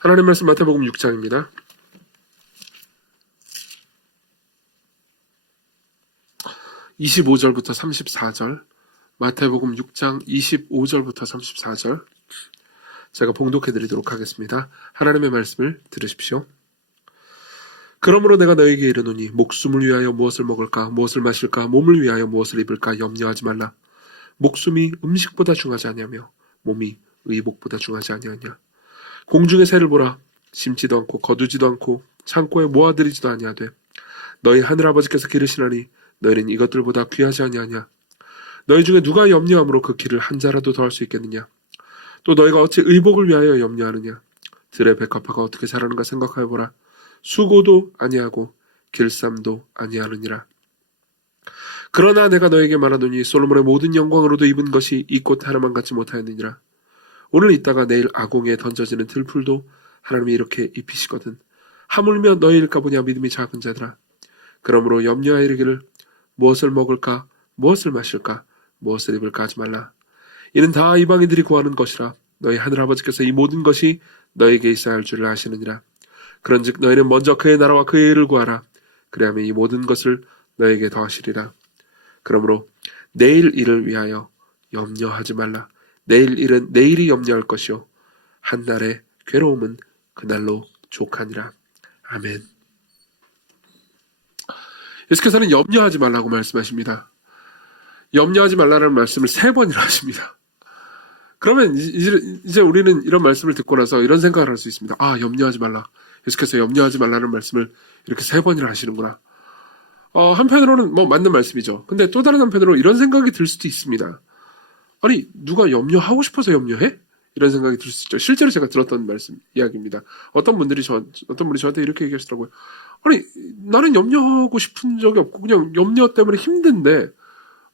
하나님 말씀 마태복음 6장입니다. 25절부터 34절, 마태복음 6장 25절부터 34절 제가 봉독해 드리도록 하겠습니다. 하나님의 말씀을 들으십시오. 그러므로 내가 너에게 이르노니 목숨을 위하여 무엇을 먹을까 무엇을 마실까 몸을 위하여 무엇을 입을까 염려하지 말라. 목숨이 음식보다 중하지 아니하며 몸이 의복보다 중하지 아니하냐. 공중의 새를 보라. 심지도 않고 거두지도 않고 창고에 모아들이지도 아니하되 너희 하늘아버지께서 기르시나니 너희는 이것들보다 귀하지 아니하냐. 너희 중에 누가 염려함으로 그 길을 한 자라도 더할 수 있겠느냐. 또 너희가 어찌 의복을 위하여 염려하느냐. 들의 백합화가 어떻게 자라는가 생각하여 보라. 수고도 아니하고 길쌈도 아니하느니라. 그러나 내가 너에게 말하노니 솔로몬의 모든 영광으로도 입은 것이 이 꽃 하나만 갖지 못하였느니라. 오늘 있다가 내일 아공에 던져지는 들풀도 하나님이 이렇게 입히시거든. 하물며 너희일까 보냐 믿음이 작은 자들아. 그러므로 염려하여 이르기를 무엇을 먹을까 무엇을 마실까 무엇을 입을까 하지 말라. 이는 다 이방인들이 구하는 것이라. 너희 하늘아버지께서 이 모든 것이 너에게 있어야 할 줄을 아시느니라. 그런즉 너희는 먼저 그의 나라와 그의 의를 구하라. 그리하면 이 모든 것을 너에게 더하시리라. 그러므로 내일 일을 위하여 염려하지 말라. 내일 일은 내일이 염려할 것이요 한날의 괴로움은 그날로 족하니라. 아멘. 예수께서는 염려하지 말라고 말씀하십니다. 염려하지 말라는 말씀을 3번이나 하십니다. 그러면 이제 우리는 이런 말씀을 듣고 나서 이런 생각을 할 수 있습니다. 아, 염려하지 말라. 예수께서 염려하지 말라는 말씀을 이렇게 3번이나 하시는구나. 한편으로는 맞는 말씀이죠. 근데 또 다른 한편으로 이런 생각이 들 수도 있습니다. 아니, 누가 염려하고 싶어서 염려해? 이런 생각이 들 수 있죠. 실제로 제가 들었던 이야기입니다. 어떤 분이 저한테 이렇게 얘기하시더라고요. 아니, 나는 염려하고 싶은 적이 없고 그냥 염려 때문에 힘든데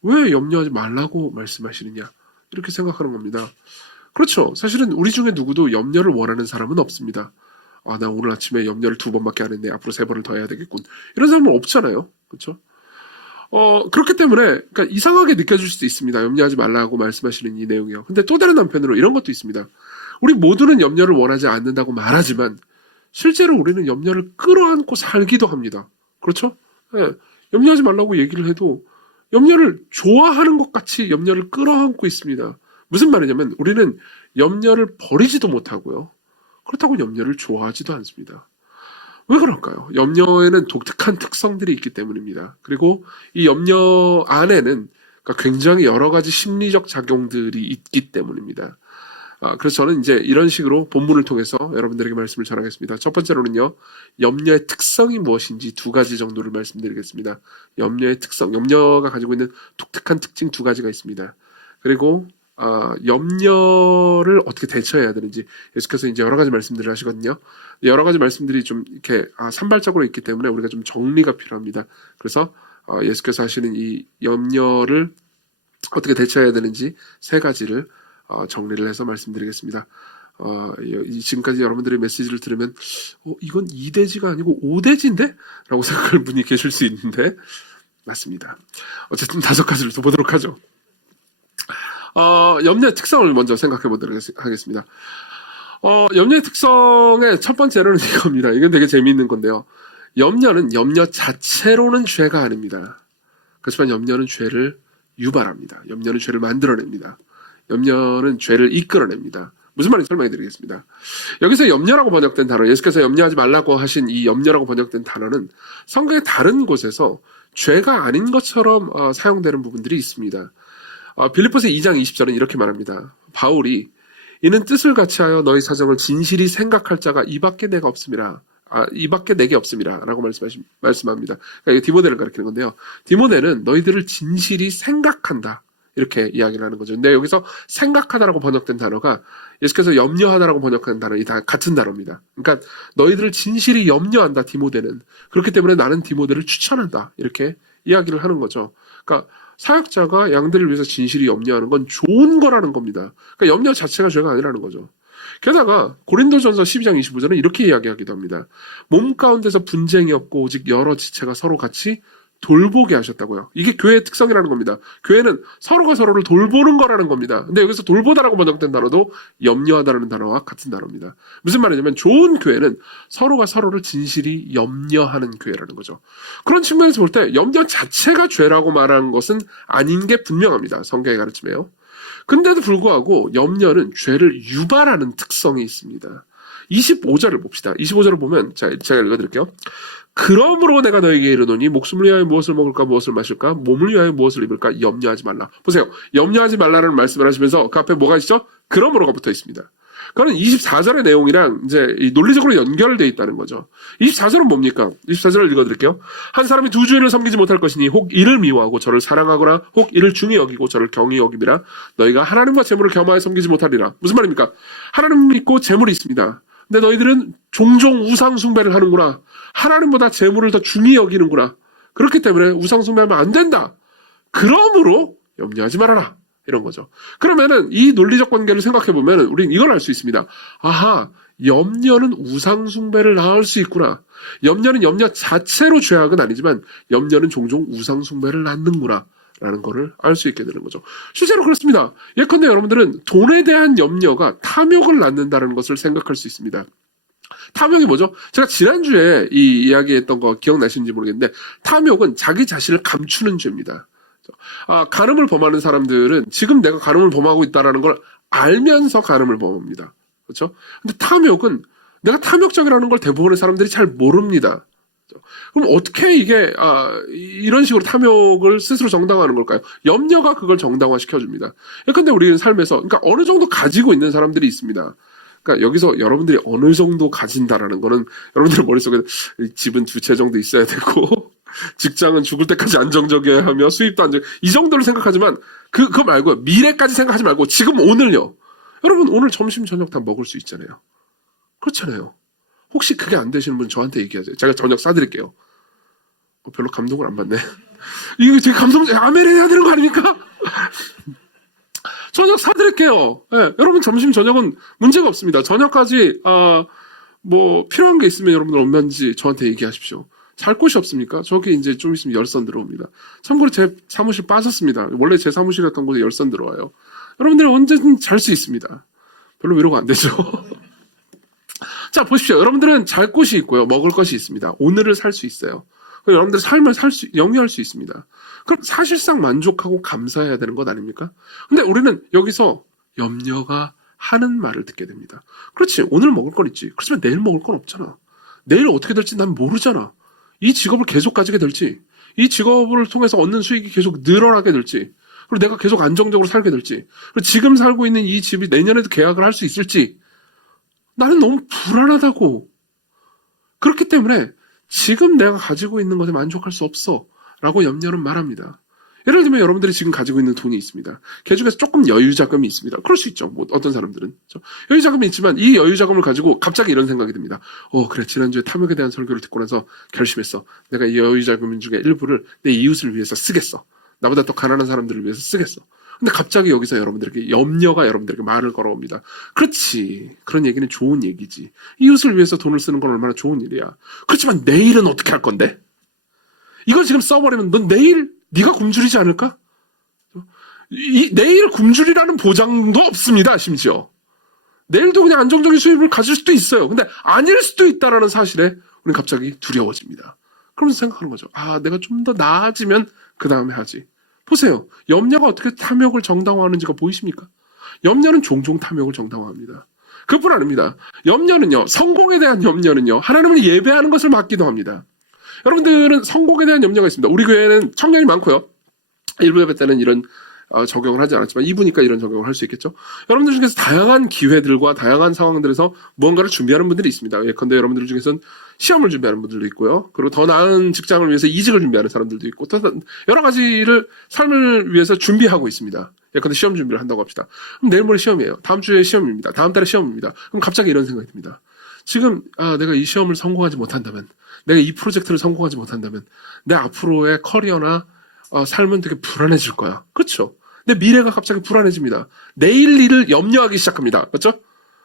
왜 염려하지 말라고 말씀하시느냐? 이렇게 생각하는 겁니다. 그렇죠. 사실은 우리 중에 누구도 염려를 원하는 사람은 없습니다. 아, 나 오늘 아침에 염려를 2번밖에 안 했네. 앞으로 3번을 더 해야 되겠군. 이런 사람은 없잖아요. 그렇죠? 그렇기 때문에, 그러니까 이상하게 느껴질 수도 있습니다. 염려하지 말라고 말씀하시는 이 내용이요. 근데 또 다른 한편으로 이런 것도 있습니다. 우리 모두는 염려를 원하지 않는다고 말하지만, 실제로 우리는 염려를 끌어안고 살기도 합니다. 그렇죠? 네, 염려하지 말라고 얘기를 해도, 염려를 좋아하는 것 같이 염려를 끌어안고 있습니다. 무슨 말이냐면, 우리는 염려를 버리지도 못하고요. 그렇다고 염려를 좋아하지도 않습니다. 왜 그럴까요? 염려에는 독특한 특성들이 있기 때문입니다. 그리고 이 염려 안에는 굉장히 여러 가지 심리적 작용들이 있기 때문입니다. 그래서 저는 이제 이런 식으로 본문을 통해서 여러분들에게 말씀을 전하겠습니다. 첫 번째로는요, 염려의 특성이 무엇인지 2가지 정도를 말씀드리겠습니다. 염려의 특성, 염려가 가지고 있는 독특한 특징 2가지가 있습니다. 그리고 염려를 어떻게 대처해야 되는지 예수께서 이제 여러 가지 말씀들을 하시거든요. 여러 가지 말씀들이 좀 이렇게 산발적으로 있기 때문에 우리가 좀 정리가 필요합니다. 그래서 예수께서 하시는 이 염려를 어떻게 대처해야 되는지 3가지를 정리를 해서 말씀드리겠습니다. 지금까지 여러분들의 메시지를 들으면 이건 2대지가 아니고 5대지인데? 라고 생각할 분이 계실 수 있는데 맞습니다. 어쨌든 5가지를 더 보도록 하죠. 염려의 특성을 먼저 생각해 보도록 하겠습니다. 염려의 특성의 첫 번째로는 이겁니다. 이건 되게 재미있는 건데요. 염려는 염려 자체로는 죄가 아닙니다. 그렇지만 염려는 죄를 유발합니다. 염려는 죄를 만들어냅니다. 염려는 죄를 이끌어냅니다. 무슨 말인지 설명해 드리겠습니다. 여기서 염려라고 번역된 단어, 예수께서 염려하지 말라고 하신 이 염려라고 번역된 단어는 성경의 다른 곳에서 죄가 아닌 것처럼 사용되는 부분들이 있습니다. 빌립보서 2장 20절은 이렇게 말합니다. 바울이 이는 뜻을 같이 하여 너희 사정을 진실이 생각할 자가 이밖에 내게 없음이라 라고 말씀합니다. 그러니까 디모데를 가리키는 건데요. 디모데는 너희들을 진실이 생각한다 이렇게 이야기를 하는 거죠. 근데 여기서 생각하다라고 번역된 단어가 예수께서 염려하다라고 번역한 단어이 다 같은 단어입니다. 그러니까 너희들을 진실이 염려한다 디모데는. 그렇기 때문에 나는 디모데를 추천한다 이렇게 이야기를 하는 거죠. 그러니까 사역자가 양들을 위해서 진실이 염려하는 건 좋은 거라는 겁니다. 그러니까 염려 자체가 죄가 아니라는 거죠. 게다가 고린도전서 12장 25절은 이렇게 이야기하기도 합니다. 몸 가운데서 분쟁이 없고 오직 여러 지체가 서로 같이 돌보게 하셨다고요. 이게 교회의 특성이라는 겁니다. 교회는 서로가 서로를 돌보는 거라는 겁니다. 근데 여기서 돌보다라고 번역된 단어도 염려하다라는 단어와 같은 단어입니다. 무슨 말이냐면 좋은 교회는 서로가 서로를 진실이 염려하는 교회라는 거죠. 그런 측면에서 볼 때 염려 자체가 죄라고 말하는 것은 아닌 게 분명합니다. 성경의 가르침에요. 근데도 불구하고 염려는 죄를 유발하는 특성이 있습니다. 25절을 봅시다. 25절을 보면 제가 읽어드릴게요. 그러므로 내가 너에게 이르노니 목숨을 위하여 무엇을 먹을까 무엇을 마실까 몸을 위하여 무엇을 입을까 염려하지 말라. 보세요. 염려하지 말라는 말씀을 하시면서 그 앞에 뭐가 있죠? 그러므로가 붙어 있습니다. 그거는 24절의 내용이랑 이제 논리적으로 연결되어 있다는 거죠. 24절은 뭡니까? 24절을 읽어드릴게요. 한 사람이 두 주인을 섬기지 못할 것이니 혹 이를 미워하고 저를 사랑하거나 혹 이를 중히 여기고 저를 경히 여김이라. 너희가 하나님과 재물을 겸하여 섬기지 못하리라. 무슨 말입니까? 하나님 믿고 재물이 있습니다. 근데 너희들은 종종 우상 숭배를 하는구나. 하나님보다 재물을 더 중히 여기는구나. 그렇기 때문에 우상 숭배하면 안 된다. 그러므로 염려하지 말아라. 이런 거죠. 그러면은 이 논리적 관계를 생각해 보면은 우리는 이걸 알 수 있습니다. 아하, 염려는 우상 숭배를 낳을 수 있구나. 염려는 염려 자체로 죄악은 아니지만 염려는 종종 우상 숭배를 낳는구나. 라는 거를 알 수 있게 되는 거죠. 실제로 그렇습니다. 예컨대 여러분들은 돈에 대한 염려가 탐욕을 낳는다는 것을 생각할 수 있습니다. 탐욕이 뭐죠? 제가 지난주에 이 이야기했던 거 기억나시는지 모르겠는데 탐욕은 자기 자신을 감추는 죄입니다. 간음을 범하는 사람들은 지금 내가 간음을 범하고 있다는 걸 알면서 간음을 범합니다. 그렇죠? 근데 탐욕은 내가 탐욕적이라는 걸 대부분의 사람들이 잘 모릅니다. 그럼 어떻게 이게 이런 식으로 탐욕을 스스로 정당화하는 걸까요? 염려가 그걸 정당화시켜줍니다. 근데 우리는 삶에서 그러니까 어느 정도 가지고 있는 사람들이 있습니다. 그러니까 여기서 여러분들이 어느 정도 가진다라는 거는 여러분들 머릿속에 집은 2채 정도 있어야 되고 직장은 죽을 때까지 안정적이어야 하며 수입도 이 정도를 생각하지만 그거 말고요. 미래까지 생각하지 말고 지금 오늘요. 여러분 오늘 점심 저녁 다 먹을 수 있잖아요. 그렇잖아요. 혹시 그게 안 되시는 분 저한테 얘기하세요. 제가 저녁 싸드릴게요. 별로 감동을 안 받네. 이거 되게 아멘 해야 되는 거 아닙니까? 저녁 사드릴게요. 네, 여러분 점심 저녁은 문제가 없습니다. 저녁까지 뭐 필요한 게 있으면 여러분들 얼마든지 저한테 얘기하십시오. 잘 곳이 없습니까? 저기 이제 좀 있으면 열선 들어옵니다. 참고로 제 사무실 빠졌습니다. 원래 제 사무실이었던 곳에 열선 들어와요. 여러분들은 언제든 잘 수 있습니다. 별로 위로가 안 되죠. 자, 보십시오. 여러분들은 잘 곳이 있고요. 먹을 것이 있습니다. 오늘을 살 수 있어요. 여러분들 삶을 영위할 수 있습니다. 그럼 사실상 만족하고 감사해야 되는 것 아닙니까? 근데 우리는 여기서 염려가 하는 말을 듣게 됩니다. 그렇지, 오늘 먹을 건 있지. 그렇지만 내일 먹을 건 없잖아. 내일 어떻게 될지 난 모르잖아. 이 직업을 계속 가지게 될지, 이 직업을 통해서 얻는 수익이 계속 늘어나게 될지, 그리고 내가 계속 안정적으로 살게 될지, 그리고 지금 살고 있는 이 집이 내년에도 계약을 할 수 있을지, 나는 너무 불안하다고. 그렇기 때문에 지금 내가 가지고 있는 것에 만족할 수 없어 라고 염려는 말합니다. 예를 들면 여러분들이 지금 가지고 있는 돈이 있습니다. 그 중에서 조금 여유자금이 있습니다. 그럴 수 있죠. 뭐 어떤 사람들은. 여유자금이 있지만 이 여유자금을 가지고 갑자기 이런 생각이 듭니다. 그래, 지난주에 탐욕에 대한 설교를 듣고 나서 결심했어. 내가 이 여유자금 중에 일부를 내 이웃을 위해서 쓰겠어. 나보다 더 가난한 사람들을 위해서 쓰겠어. 근데 갑자기 여기서 여러분들에게 염려가 여러분들에게 말을 걸어옵니다. 그렇지. 그런 얘기는 좋은 얘기지. 이웃을 위해서 돈을 쓰는 건 얼마나 좋은 일이야. 그렇지만 내일은 어떻게 할 건데? 이걸 지금 써버리면 넌 내일 네가 굶주리지 않을까? 내일 굶주리라는 보장도 없습니다. 심지어. 내일도 그냥 안정적인 수입을 가질 수도 있어요. 근데 아닐 수도 있다는 사실에 우리는 갑자기 두려워집니다. 그러면서 생각하는 거죠. 내가 좀 더 나아지면 그 다음에 하지. 보세요. 염려가 어떻게 탐욕을 정당화하는지가 보이십니까? 염려는 종종 탐욕을 정당화합니다. 그뿐 아닙니다. 염려는요, 성공에 대한 염려는요, 하나님을 예배하는 것을 막기도 합니다. 여러분들은 성공에 대한 염려가 있습니다. 우리 교회는 청년이 많고요. 일부 예배 때는 이런 적용을 하지 않았지만 2부니까 이런 적용을 할 수 있겠죠. 여러분들 중에서 다양한 기회들과 다양한 상황들에서 무언가를 준비하는 분들이 있습니다. 예컨대 여러분들 중에서는 시험을 준비하는 분들도 있고요. 그리고 더 나은 직장을 위해서 이직을 준비하는 사람들도 있고 또 여러 가지를 삶을 위해서 준비하고 있습니다. 예컨대 시험 준비를 한다고 합시다. 그럼 내일 모레 시험이에요. 다음 주에 시험입니다. 다음 달에 시험입니다. 그럼 갑자기 이런 생각이 듭니다. 지금 내가 이 시험을 성공하지 못한다면, 내가 이 프로젝트를 성공하지 못한다면 내 앞으로의 커리어나 삶은 되게 불안해질 거야. 그렇죠? 내 미래가 갑자기 불안해집니다. 내일 일을 염려하기 시작합니다. 그렇죠?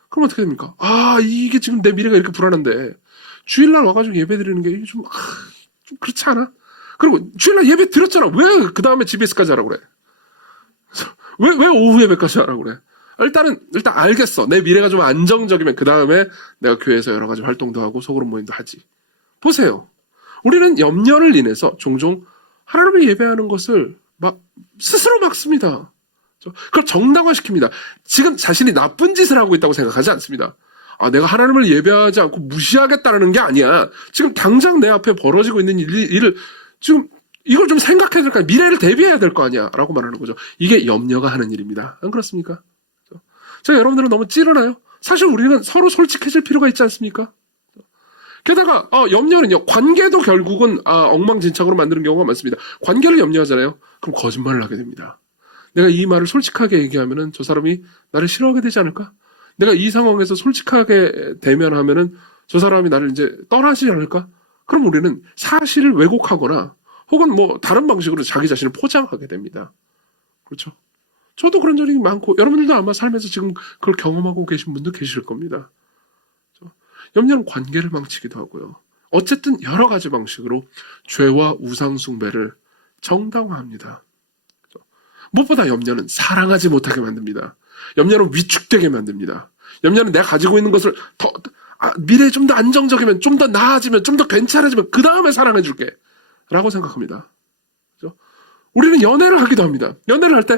그럼 어떻게 됩니까? 이게 지금 내 미래가 이렇게 불안한데 주일날 와가지고 예배드리는 게 좀 그렇지 않아? 그리고 주일날 예배 드렸잖아. 왜 그 다음에 GBS까지 하라고 그래? 왜 오후 예배까지 하라고 그래? 일단 알겠어. 내 미래가 좀 안정적이면 그 다음에 내가 교회에서 여러 가지 활동도 하고 소그룹 모임도 하지. 보세요. 우리는 염려를 인해서 종종 하나님을 예배하는 것을 막 스스로 막습니다. 그걸 정당화시킵니다. 지금 자신이 나쁜 짓을 하고 있다고 생각하지 않습니다. 내가 하나님을 예배하지 않고 무시하겠다는 게 아니야. 지금 당장 내 앞에 벌어지고 있는 일을 지금 이걸 좀 생각해야 될 거 아니야. 미래를 대비해야 될 거 아니야. 라고 말하는 거죠. 이게 염려가 하는 일입니다. 안 그렇습니까? 제가 여러분들은 너무 찌르나요? 사실 우리는 서로 솔직해질 필요가 있지 않습니까? 게다가 염려는요. 관계도 결국은 엉망진창으로 만드는 경우가 많습니다. 관계를 염려하잖아요. 그럼 거짓말을 하게 됩니다. 내가 이 말을 솔직하게 얘기하면은 저 사람이 나를 싫어하게 되지 않을까? 내가 이 상황에서 솔직하게 대면하면은 저 사람이 나를 이제 떠나지 않을까? 그럼 우리는 사실을 왜곡하거나 혹은 뭐 다른 방식으로 자기 자신을 포장하게 됩니다. 그렇죠? 저도 그런 적이 많고 여러분들도 아마 삶에서 지금 그걸 경험하고 계신 분도 계실 겁니다. 염려는 관계를 망치기도 하고요. 어쨌든 여러 가지 방식으로 죄와 우상 숭배를 정당화합니다. 무엇보다 염려는 사랑하지 못하게 만듭니다. 염려는 위축되게 만듭니다. 염려는 내가 가지고 있는 것을 미래에 좀 더 안정적이면, 좀 더 나아지면, 좀 더 괜찮아지면 그 다음에 사랑해줄게 라고 생각합니다. 그렇죠? 우리는 연애를 하기도 합니다. 연애를 할 때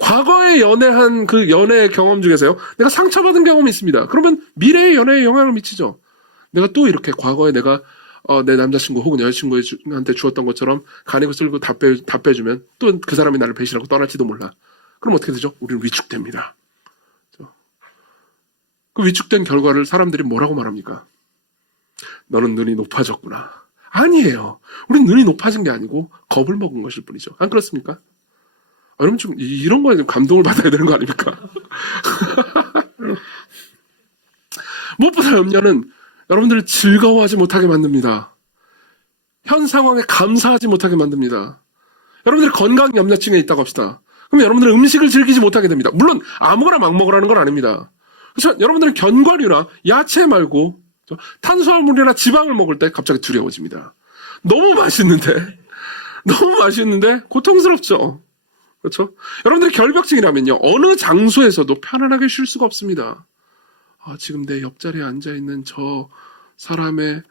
과거에 연애한 그 연애 경험 중에서요, 내가 상처받은 경험이 있습니다. 그러면 미래의 연애에 영향을 미치죠. 내가 또 이렇게 과거에 내가 내 남자친구 혹은 여자친구한테 주었던 것처럼 간이고 쓸고 다 빼주면 또 그 사람이 나를 배신하고 떠날지도 몰라. 그럼 어떻게 되죠? 우리는 위축됩니다. 그 위축된 결과를 사람들이 뭐라고 말합니까? 너는 눈이 높아졌구나. 아니에요. 우린 눈이 높아진 게 아니고 겁을 먹은 것일 뿐이죠. 안 그렇습니까? 여러분 좀 이런 거에 좀 감동을 받아야 되는 거 아닙니까? 무엇보다 염려는 여러분들을 즐거워하지 못하게 만듭니다. 현 상황에 감사하지 못하게 만듭니다. 여러분들이 건강 염려증에 있다고 합시다. 그럼 여러분들은 음식을 즐기지 못하게 됩니다. 물론 아무거나 막 먹으라는 건 아닙니다. 그렇죠? 여러분들은 견과류나 야채 말고 탄수화물이나 지방을 먹을 때 갑자기 두려워집니다. 너무 맛있는데 고통스럽죠. 그렇죠? 여러분들이 결벽증이라면요, 어느 장소에서도 편안하게 쉴 수가 없습니다. 지금 내 옆자리에 앉아있는 저 사람의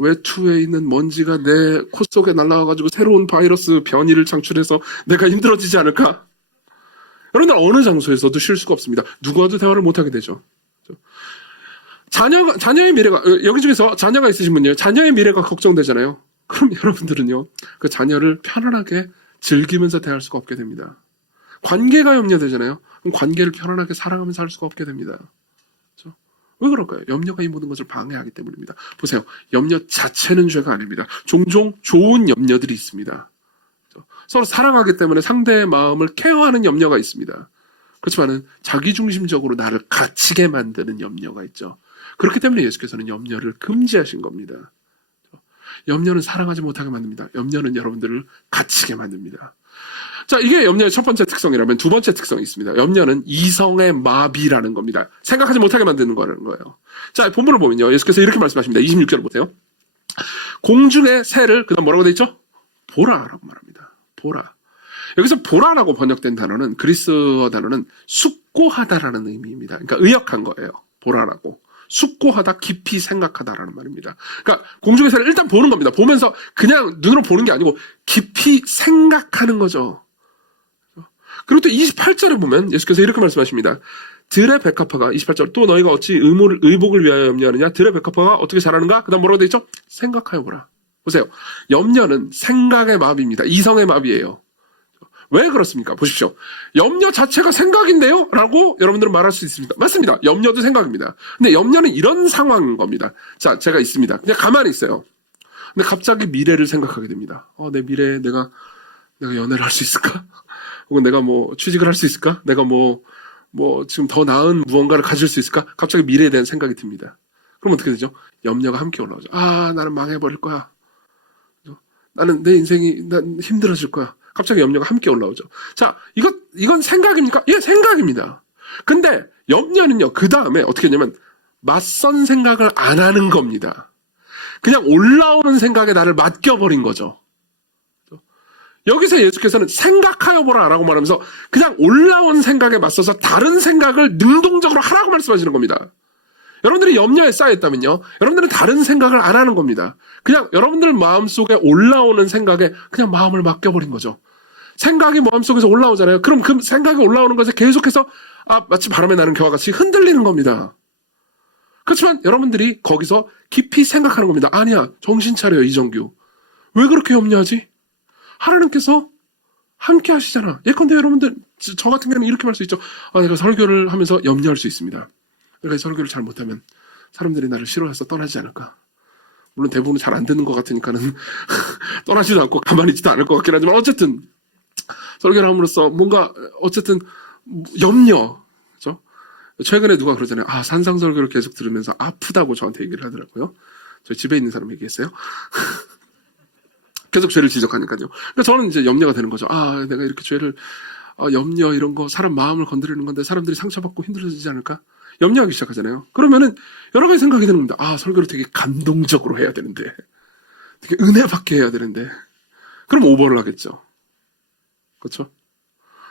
외투에 있는 먼지가 내 코 속에 날아와가지고 새로운 바이러스 변이를 창출해서 내가 힘들어지지 않을까? 여러분들 어느 장소에서도 쉴 수가 없습니다. 누구와도 대화를 못하게 되죠. 자녀의 미래가, 여기 중에서 자녀가 있으신 분이요, 자녀의 미래가 걱정되잖아요. 그럼 여러분들은요, 그 자녀를 편안하게 즐기면서 대할 수가 없게 됩니다. 관계가 염려되잖아요. 그럼 관계를 편안하게 사랑하면서 살 수가 없게 됩니다. 그렇죠? 왜 그럴까요? 염려가 이 모든 것을 방해하기 때문입니다. 보세요. 염려 자체는 죄가 아닙니다. 종종 좋은 염려들이 있습니다. 서로 사랑하기 때문에 상대의 마음을 케어하는 염려가 있습니다. 그렇지만은 자기중심적으로 나를 갇히게 만드는 염려가 있죠. 그렇기 때문에 예수께서는 염려를 금지하신 겁니다. 염려는 사랑하지 못하게 만듭니다. 염려는 여러분들을 갇히게 만듭니다. 자, 이게 염려의 첫 번째 특성이라면 두 번째 특성이 있습니다. 염려는 이성의 마비라는 겁니다. 생각하지 못하게 만드는 거라는 거예요. 자, 본문을 보면요, 예수께서 이렇게 말씀하십니다. 26절 보세요. 공중의 새를 그다음 뭐라고 돼 있죠? 보라라고 말합니다. 보라. 여기서 보라라고 번역된 단어는, 그리스어 단어는 숙고하다라는 의미입니다. 그러니까 의역한 거예요. 보라라고. 숙고하다, 깊이 생각하다라는 말입니다. 그러니까 공중의 새를 일단 보는 겁니다. 보면서 그냥 눈으로 보는 게 아니고 깊이 생각하는 거죠. 그리고 또 28절에 보면 예수께서 이렇게 말씀하십니다. 들의 백합화가, 28절, 또 너희가 어찌 의복을 위하여 염려하느냐? 들의 백합화가 어떻게 자라는가? 그 다음 뭐라고 돼 있죠? 생각하여 보라. 보세요. 염려는 생각의 마비입니다. 이성의 마비예요. 왜 그렇습니까? 보십시오. 염려 자체가 생각인데요? 라고 여러분들은 말할 수 있습니다. 맞습니다. 염려도 생각입니다. 근데 염려는 이런 상황인 겁니다. 자, 제가 있습니다. 그냥 가만히 있어요. 근데 갑자기 미래를 생각하게 됩니다. 내 미래에 내가 연애를 할 수 있을까? 혹은 내가 뭐 취직을 할 수 있을까? 내가 뭐 지금 더 나은 무언가를 가질 수 있을까? 갑자기 미래에 대한 생각이 듭니다. 그럼 어떻게 되죠? 염려가 함께 올라오죠. 나는 망해버릴 거야. 나는 내 인생이 힘들어질 거야. 갑자기 염려가 함께 올라오죠. 자, 이건 생각입니까? 예, 생각입니다. 근데 염려는요, 그 다음에 어떻게 했냐면 맞선 생각을 안 하는 겁니다. 그냥 올라오는 생각에 나를 맡겨버린 거죠. 여기서 예수께서는 생각하여 보라라고 말하면서 그냥 올라온 생각에 맞서서 다른 생각을 능동적으로 하라고 말씀하시는 겁니다. 여러분들이 염려에 쌓였다면요, 여러분들은 다른 생각을 안 하는 겁니다. 그냥 여러분들 마음속에 올라오는 생각에 그냥 마음을 맡겨버린 거죠. 생각이 마음속에서 올라오잖아요. 그럼 그 생각이 올라오는 것에 계속해서 마치 바람에 나는 겨와 같이 흔들리는 겁니다. 그렇지만 여러분들이 거기서 깊이 생각하는 겁니다. 아니야, 정신 차려요, 이정규. 왜 그렇게 염려하지? 하나님께서 함께 하시잖아. 예컨대 여러분들, 저 같은 경우는 이렇게 말 수 있죠. 내가 설교를 하면서 염려할 수 있습니다. 내가 이 설교를 잘 못하면 사람들이 나를 싫어해서 떠나지 않을까. 물론 대부분은 잘 안 듣는 것 같으니까는 떠나지도 않고 가만히 있지도 않을 것 같긴 하지만 어쨌든 설교를 함으로써 뭔가 어쨌든 염려. 그렇죠? 최근에 누가 그러잖아요. 산상설교를 계속 들으면서 아프다고 저한테 얘기를 하더라고요. 저희 집에 있는 사람 얘기했어요. 계속 죄를 지적하니까요. 그러니까 저는 이제 염려가 되는 거죠. 내가 이렇게 죄를, 염려 이런 거 사람 마음을 건드리는 건데 사람들이 상처받고 힘들어지지 않을까? 염려하기 시작하잖아요. 그러면은 여러 가지 생각이 드는 겁니다. 설교를 되게 감동적으로 해야 되는데, 되게 은혜 받게 해야 되는데, 그럼 오버를 하겠죠. 그렇죠?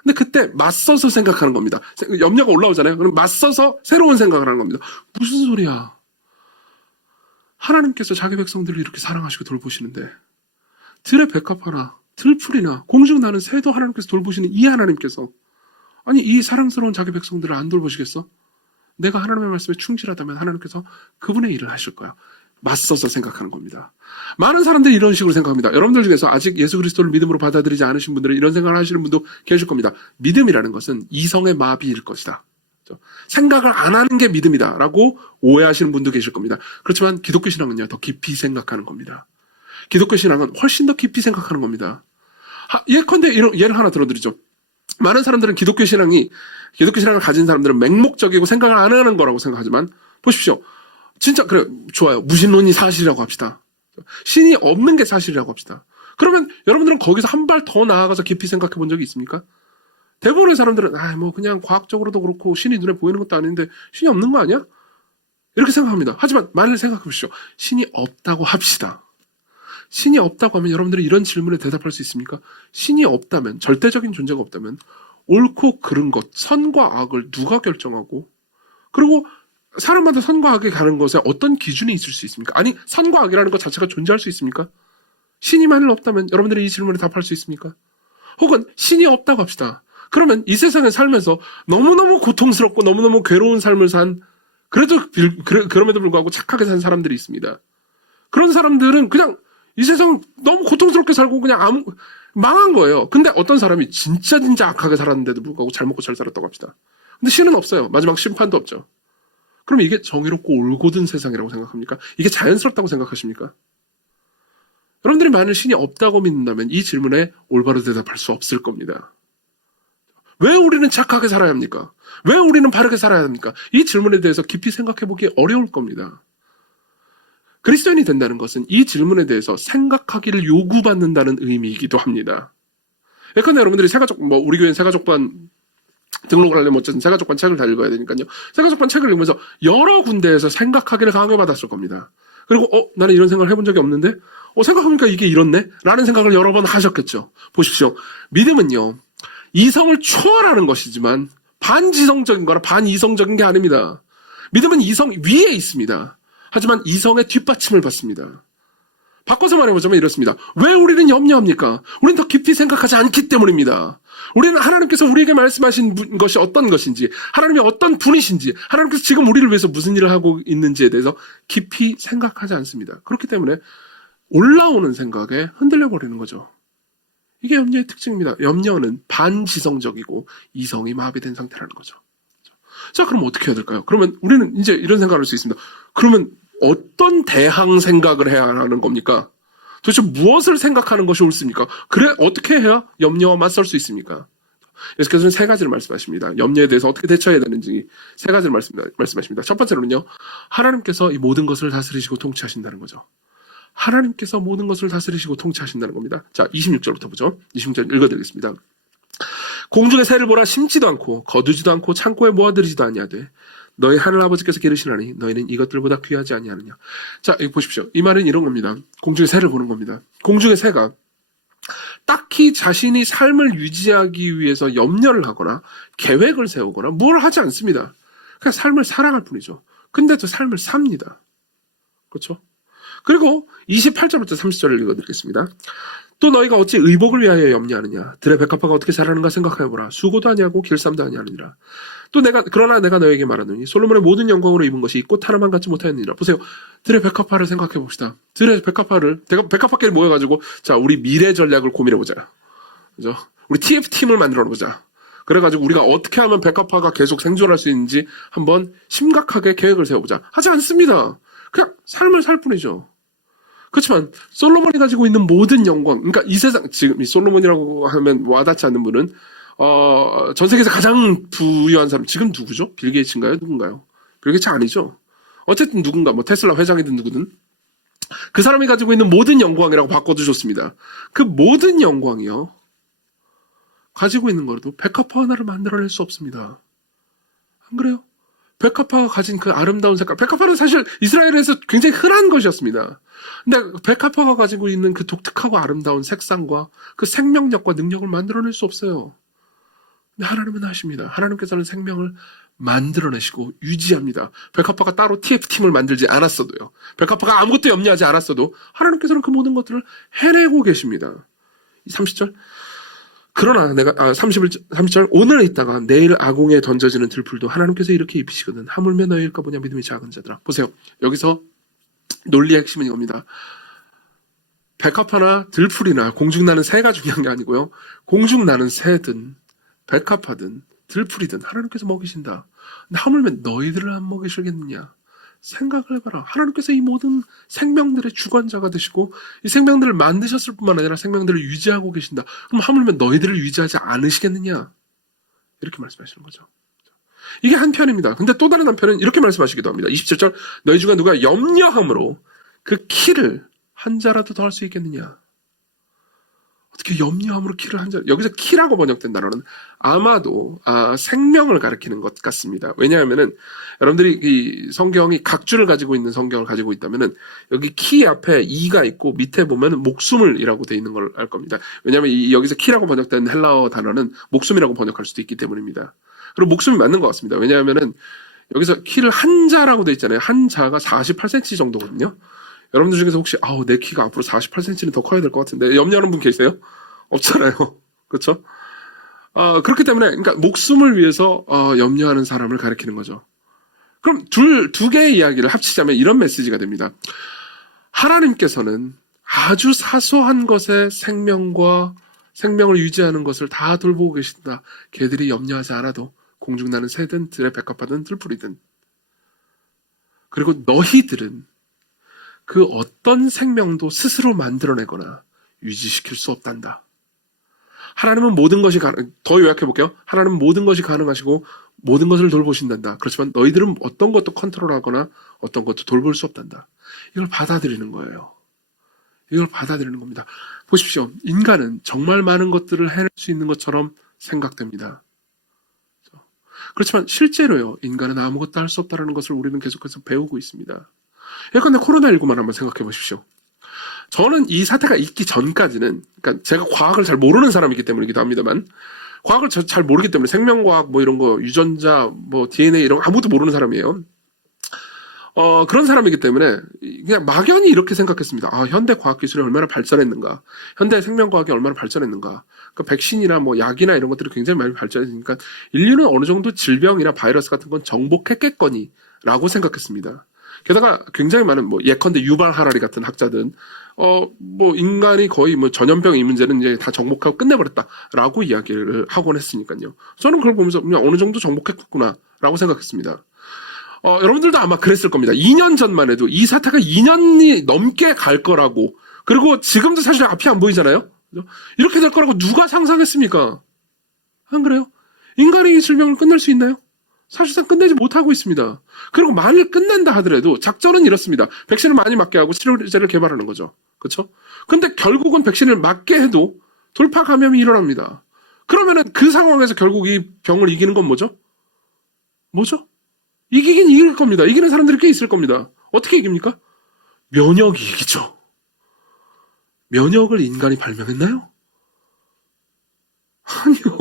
근데 그때 맞서서 생각하는 겁니다. 염려가 올라오잖아요. 그럼 맞서서 새로운 생각을 하는 겁니다. 무슨 소리야? 하나님께서 자기 백성들을 이렇게 사랑하시고 돌보시는데 들의 백합 하나, 들풀이나 공중 나는 새도 하나님께서 돌보시는 이 하나님께서 이 사랑스러운 자기 백성들을 안 돌보시겠어? 내가 하나님의 말씀에 충실하다면 하나님께서 그분의 일을 하실 거야. 맞서서 생각하는 겁니다. 많은 사람들이 이런 식으로 생각합니다. 여러분들 중에서 아직 예수 그리스도를 믿음으로 받아들이지 않으신 분들은 이런 생각을 하시는 분도 계실 겁니다. 믿음이라는 것은 이성의 마비일 것이다. 생각을 안 하는 게 믿음이다 라고 오해하시는 분도 계실 겁니다. 그렇지만 기독교 신앙은요, 더 깊이 생각하는 겁니다. 기독교 신앙은 훨씬 더 깊이 생각하는 겁니다. 예컨대 예를 하나 들어드리죠. 많은 사람들은 기독교 신앙을 가진 사람들은 맹목적이고 생각을 안 하는 거라고 생각하지만 보십시오. 진짜 그래, 좋아요. 무신론이 사실이라고 합시다. 신이 없는 게 사실이라고 합시다. 그러면 여러분들은 거기서 한 발 더 나아가서 깊이 생각해 본 적이 있습니까? 대부분의 사람들은 그냥 과학적으로도 그렇고 신이 눈에 보이는 것도 아닌데 신이 없는 거 아니야? 이렇게 생각합니다. 하지만 만일 생각해 보십시오. 신이 없다고 합시다. 신이 없다고 하면 여러분들이 이런 질문에 대답할 수 있습니까? 신이 없다면, 절대적인 존재가 없다면 옳고 그른 것, 선과 악을 누가 결정하고, 그리고 사람마다 선과 악에 가는 것에 어떤 기준이 있을 수 있습니까? 선과 악이라는 것 자체가 존재할 수 있습니까? 신이 만일 없다면 여러분들이 이 질문에 답할 수 있습니까? 혹은 신이 없다고 합시다. 그러면 이 세상에 살면서 너무너무 고통스럽고 너무너무 괴로운 삶을 그럼에도 불구하고 착하게 산 사람들이 있습니다. 그런 사람들은 그냥 이 세상 너무 고통스럽게 살고 그냥 망한 거예요. 근데 어떤 사람이 진짜 악하게 살았는데도 불구하고 잘 먹고 잘 살았다고 합시다. 근데 신은 없어요. 마지막 심판도 없죠. 그럼 이게 정의롭고 올곧은 세상이라고 생각합니까? 이게 자연스럽다고 생각하십니까? 여러분들이 만일 신이 없다고 믿는다면 이 질문에 올바로 대답할 수 없을 겁니다. 왜 우리는 착하게 살아야 합니까? 왜 우리는 바르게 살아야 합니까? 이 질문에 대해서 깊이 생각해보기 어려울 겁니다. 그리스도인이 된다는 것은 이 질문에 대해서 생각하기를 요구받는다는 의미이기도 합니다. 예컨대 여러분들이 우리 교회는 새가족반 등록을 하려면 어쨌든 새가족반 책을 다 읽어야 되니까요. 새가족반 책을 읽으면서 여러 군데에서 생각하기를 강요받았을 겁니다. 그리고 나는 이런 생각을 해본 적이 없는데 생각해보니까 이게 이렇네? 라는 생각을 여러 번 하셨겠죠. 보십시오. 믿음은요, 이성을 초월하는 것이지만 반지성적인 거나 반이성적인 게 아닙니다. 믿음은 이성 위에 있습니다. 하지만 이성의 뒷받침을 받습니다. 바꿔서 말해보자면 이렇습니다. 왜 우리는 염려합니까? 우리는 더 깊이 생각하지 않기 때문입니다. 우리는 하나님께서 우리에게 말씀하신 것이 어떤 것인지, 하나님이 어떤 분이신지, 하나님께서 지금 우리를 위해서 무슨 일을 하고 있는지에 대해서 깊이 생각하지 않습니다. 그렇기 때문에 올라오는 생각에 흔들려버리는 거죠. 이게 염려의 특징입니다. 염려는 반지성적이고 이성이 마비된 상태라는 거죠. 자, 그럼 어떻게 해야 될까요? 그러면 우리는 이제 이런 생각을 할 수 있습니다. 그러면 어떤 대항 생각을 해야 하는 겁니까? 도대체 무엇을 생각하는 것이 옳습니까? 그래, 어떻게 해야 염려와 맞설 수 있습니까? 예수께서는 세 가지를 말씀하십니다. 염려에 대해서 어떻게 대처해야 되는지 세 가지를 말씀하십니다. 첫 번째로는요, 하나님께서 이 모든 것을 다스리시고 통치하신다는 거죠. 하나님께서 모든 것을 다스리시고 통치하신다는 겁니다. 자, 26절부터 보죠. 26절 읽어드리겠습니다. 공중의 새를 보라, 심지도 않고 거두지도 않고 창고에 모아들이지도 아니하되 너희 하늘 아버지께서 기르시나니 너희는 이것들보다 귀하지 아니하느냐. 자, 여기 보십시오. 이 말은 이런 겁니다. 공중의 새를 보는 겁니다. 공중의 새가 딱히 자신이 삶을 유지하기 위해서 염려를 하거나 계획을 세우거나 뭘 하지 않습니다. 그냥 삶을 살아갈 뿐이죠. 근데도 삶을 삽니다. 그렇죠? 그리고 28절부터 30절을 읽어드리겠습니다. 또 너희가 어찌 의복을 위하여 염려하느냐? 들의 백합화가 어떻게 자라는가 생각하여보라. 수고도 아니하고 길쌈도 아니하느니라. 그러나 내가 너에게 말하노니 솔로몬의 모든 영광으로 입은 것이 꽃 하나만 갖지 못하였느니라. 보세요. 들의 백합화를 생각해 봅시다. 들의 백합화끼리 모여가지고 자 우리 미래 전략을 고민해보자. 그죠? 우리 TF팀을 만들어보자. 그래가지고 우리가 어떻게 하면 백합화가 계속 생존할 수 있는지 한번 심각하게 계획을 세워보자. 하지 않습니다. 그냥 삶을 살 뿐이죠. 그렇지만 솔로몬이 가지고 있는 모든 영광, 그러니까 이 세상 지금 이 솔로몬이라고 하면 와닿지 않는 분은 전 세계에서 가장 부유한 사람 지금 누구죠? 빌 게이츠인가요? 누군가요? 빌 게이츠 아니죠. 어쨌든 누군가 뭐 테슬라 회장이든 누구든 그 사람이 가지고 있는 모든 영광이라고 바꿔도 좋습니다. 그 모든 영광이요 가지고 있는 거라도 백합화 하나를 만들어낼 수 없습니다. 안 그래요? 백합화가 가진 그 아름다운 색깔, 백합화는 사실 이스라엘에서 굉장히 흔한 것이었습니다. 근데 백합화가 가지고 있는 그 독특하고 아름다운 색상과 그 생명력과 능력을 만들어낼 수 없어요. 근데 하나님은 하십니다. 하나님께서는 생명을 만들어내시고 유지합니다. 백합화가 따로 TF팀을 만들지 않았어도요. 백합화가 아무것도 염려하지 않았어도 하나님께서는 그 모든 것들을 해내고 계십니다. 30절. 그러나 30절 오늘 있다가 내일 아궁에 던져지는 들풀도 하나님께서 이렇게 입히시거든. 하물며 너희일까 보냐 믿음이 작은 자들아. 보세요. 여기서 논리의 핵심은 이겁니다. 백합화나 들풀이나 공중나는 새가 중요한 게 아니고요. 공중나는 새든 백합화든 들풀이든 하나님께서 먹이신다. 근데 하물며 너희들을 안 먹이시겠느냐. 생각을 해봐라. 하나님께서 이 모든 생명들의 주관자가 되시고 이 생명들을 만드셨을 뿐만 아니라 생명들을 유지하고 계신다. 그럼 하물며 너희들을 유지하지 않으시겠느냐. 이렇게 말씀하시는 거죠. 이게 한편입니다. 근데 또 다른 한편은 이렇게 말씀하시기도 합니다. 27절 너희 중에 누가 염려함으로 그 키를 한 자라도 더 할 수 있겠느냐. 어떻게 염려함으로 키를 한 자, 여기서 키라고 번역된 단어는 아마도 생명을 가리키는 것 같습니다. 왜냐하면은 여러분들이 이 성경이 각주를 가지고 있는 성경을 가지고 있다면은 여기 키 앞에 이가 있고 밑에 보면 목숨을이라고 돼 있는 걸 알 겁니다. 왜냐하면 여기서 키라고 번역된 헬라어 단어는 목숨이라고 번역할 수도 있기 때문입니다. 그리고 목숨이 맞는 것 같습니다. 왜냐하면은 여기서 키를 한 자라고 돼 있잖아요. 한 자가 48cm 정도거든요. 여러분들 중에서 혹시 내 키가 앞으로 48cm는 더 커야 될 것 같은데 염려하는 분 계세요? 없잖아요. 그렇죠? 그렇기 때문에 그러니까 목숨을 위해서 염려하는 사람을 가리키는 거죠. 그럼 두 개의 이야기를 합치자면 이런 메시지가 됩니다. 하나님께서는 아주 사소한 것에 생명을 유지하는 것을 다 돌보고 계신다. 걔들이 염려하지 않아도 공중나는 새든 들의 백합화든 들풀이든. 그리고 너희들은 그 어떤 생명도 스스로 만들어내거나 유지시킬 수 없단다. 하나님은 모든 것이 더 요약해볼게요. 하나님은 모든 것이 가능하시고 모든 것을 돌보신단다. 그렇지만 너희들은 어떤 것도 컨트롤하거나 어떤 것도 돌볼 수 없단다. 이걸 받아들이는 거예요. 이걸 받아들이는 겁니다. 보십시오. 인간은 정말 많은 것들을 해낼 수 있는 것처럼 생각됩니다. 그렇지만 실제로요. 인간은 아무것도 할 수 없다는 것을 우리는 계속해서 배우고 있습니다. 예컨대 코로나19만 한번 생각해 보십시오. 저는 이 사태가 있기 전까지는, 그러니까 제가 과학을 잘 모르는 사람이기 때문이기도 합니다만, 과학을 잘 모르기 때문에 생명과학 뭐 이런 거, 유전자, 뭐 DNA 이런 거 아무것도 모르는 사람이에요. 그런 사람이기 때문에 그냥 막연히 이렇게 생각했습니다. 현대 과학 기술이 얼마나 발전했는가, 현대 생명과학이 얼마나 발전했는가. 그러니까 백신이나 뭐 약이나 이런 것들이 굉장히 많이 발전했으니까 인류는 어느 정도 질병이나 바이러스 같은 건 정복했겠거니라고 생각했습니다. 게다가 굉장히 많은 뭐 예컨대 유발 하라리 같은 학자들은 뭐 인간이 거의 뭐 전염병 이 문제는 이제 다 정복하고 끝내버렸다라고 이야기를 하곤 했으니까요. 저는 그걸 보면서 그냥 어느 정도 정복했구나라고 생각했습니다. 여러분들도 아마 그랬을 겁니다. 2년 전만 해도 이 사태가 2년이 넘게 갈 거라고, 그리고 지금도 사실 앞이 안 보이잖아요. 이렇게 될 거라고 누가 상상했습니까? 안 그래요? 인간이 이 질병을 끝낼 수 있나요? 사실상 끝내지 못하고 있습니다. 그리고 만일 끝낸다 하더라도 작전은 이렇습니다. 백신을 많이 맞게 하고 치료제를 개발하는 거죠. 그렇죠? 근데 결국은 백신을 맞게 해도 돌파 감염이 일어납니다. 그러면은 그 상황에서 결국 이 병을 이기는 건 뭐죠? 이기긴 이길 겁니다. 이기는 사람들이 꽤 있을 겁니다. 어떻게 이깁니까? 면역이 이기죠. 면역을 인간이 발명했나요? 아니요.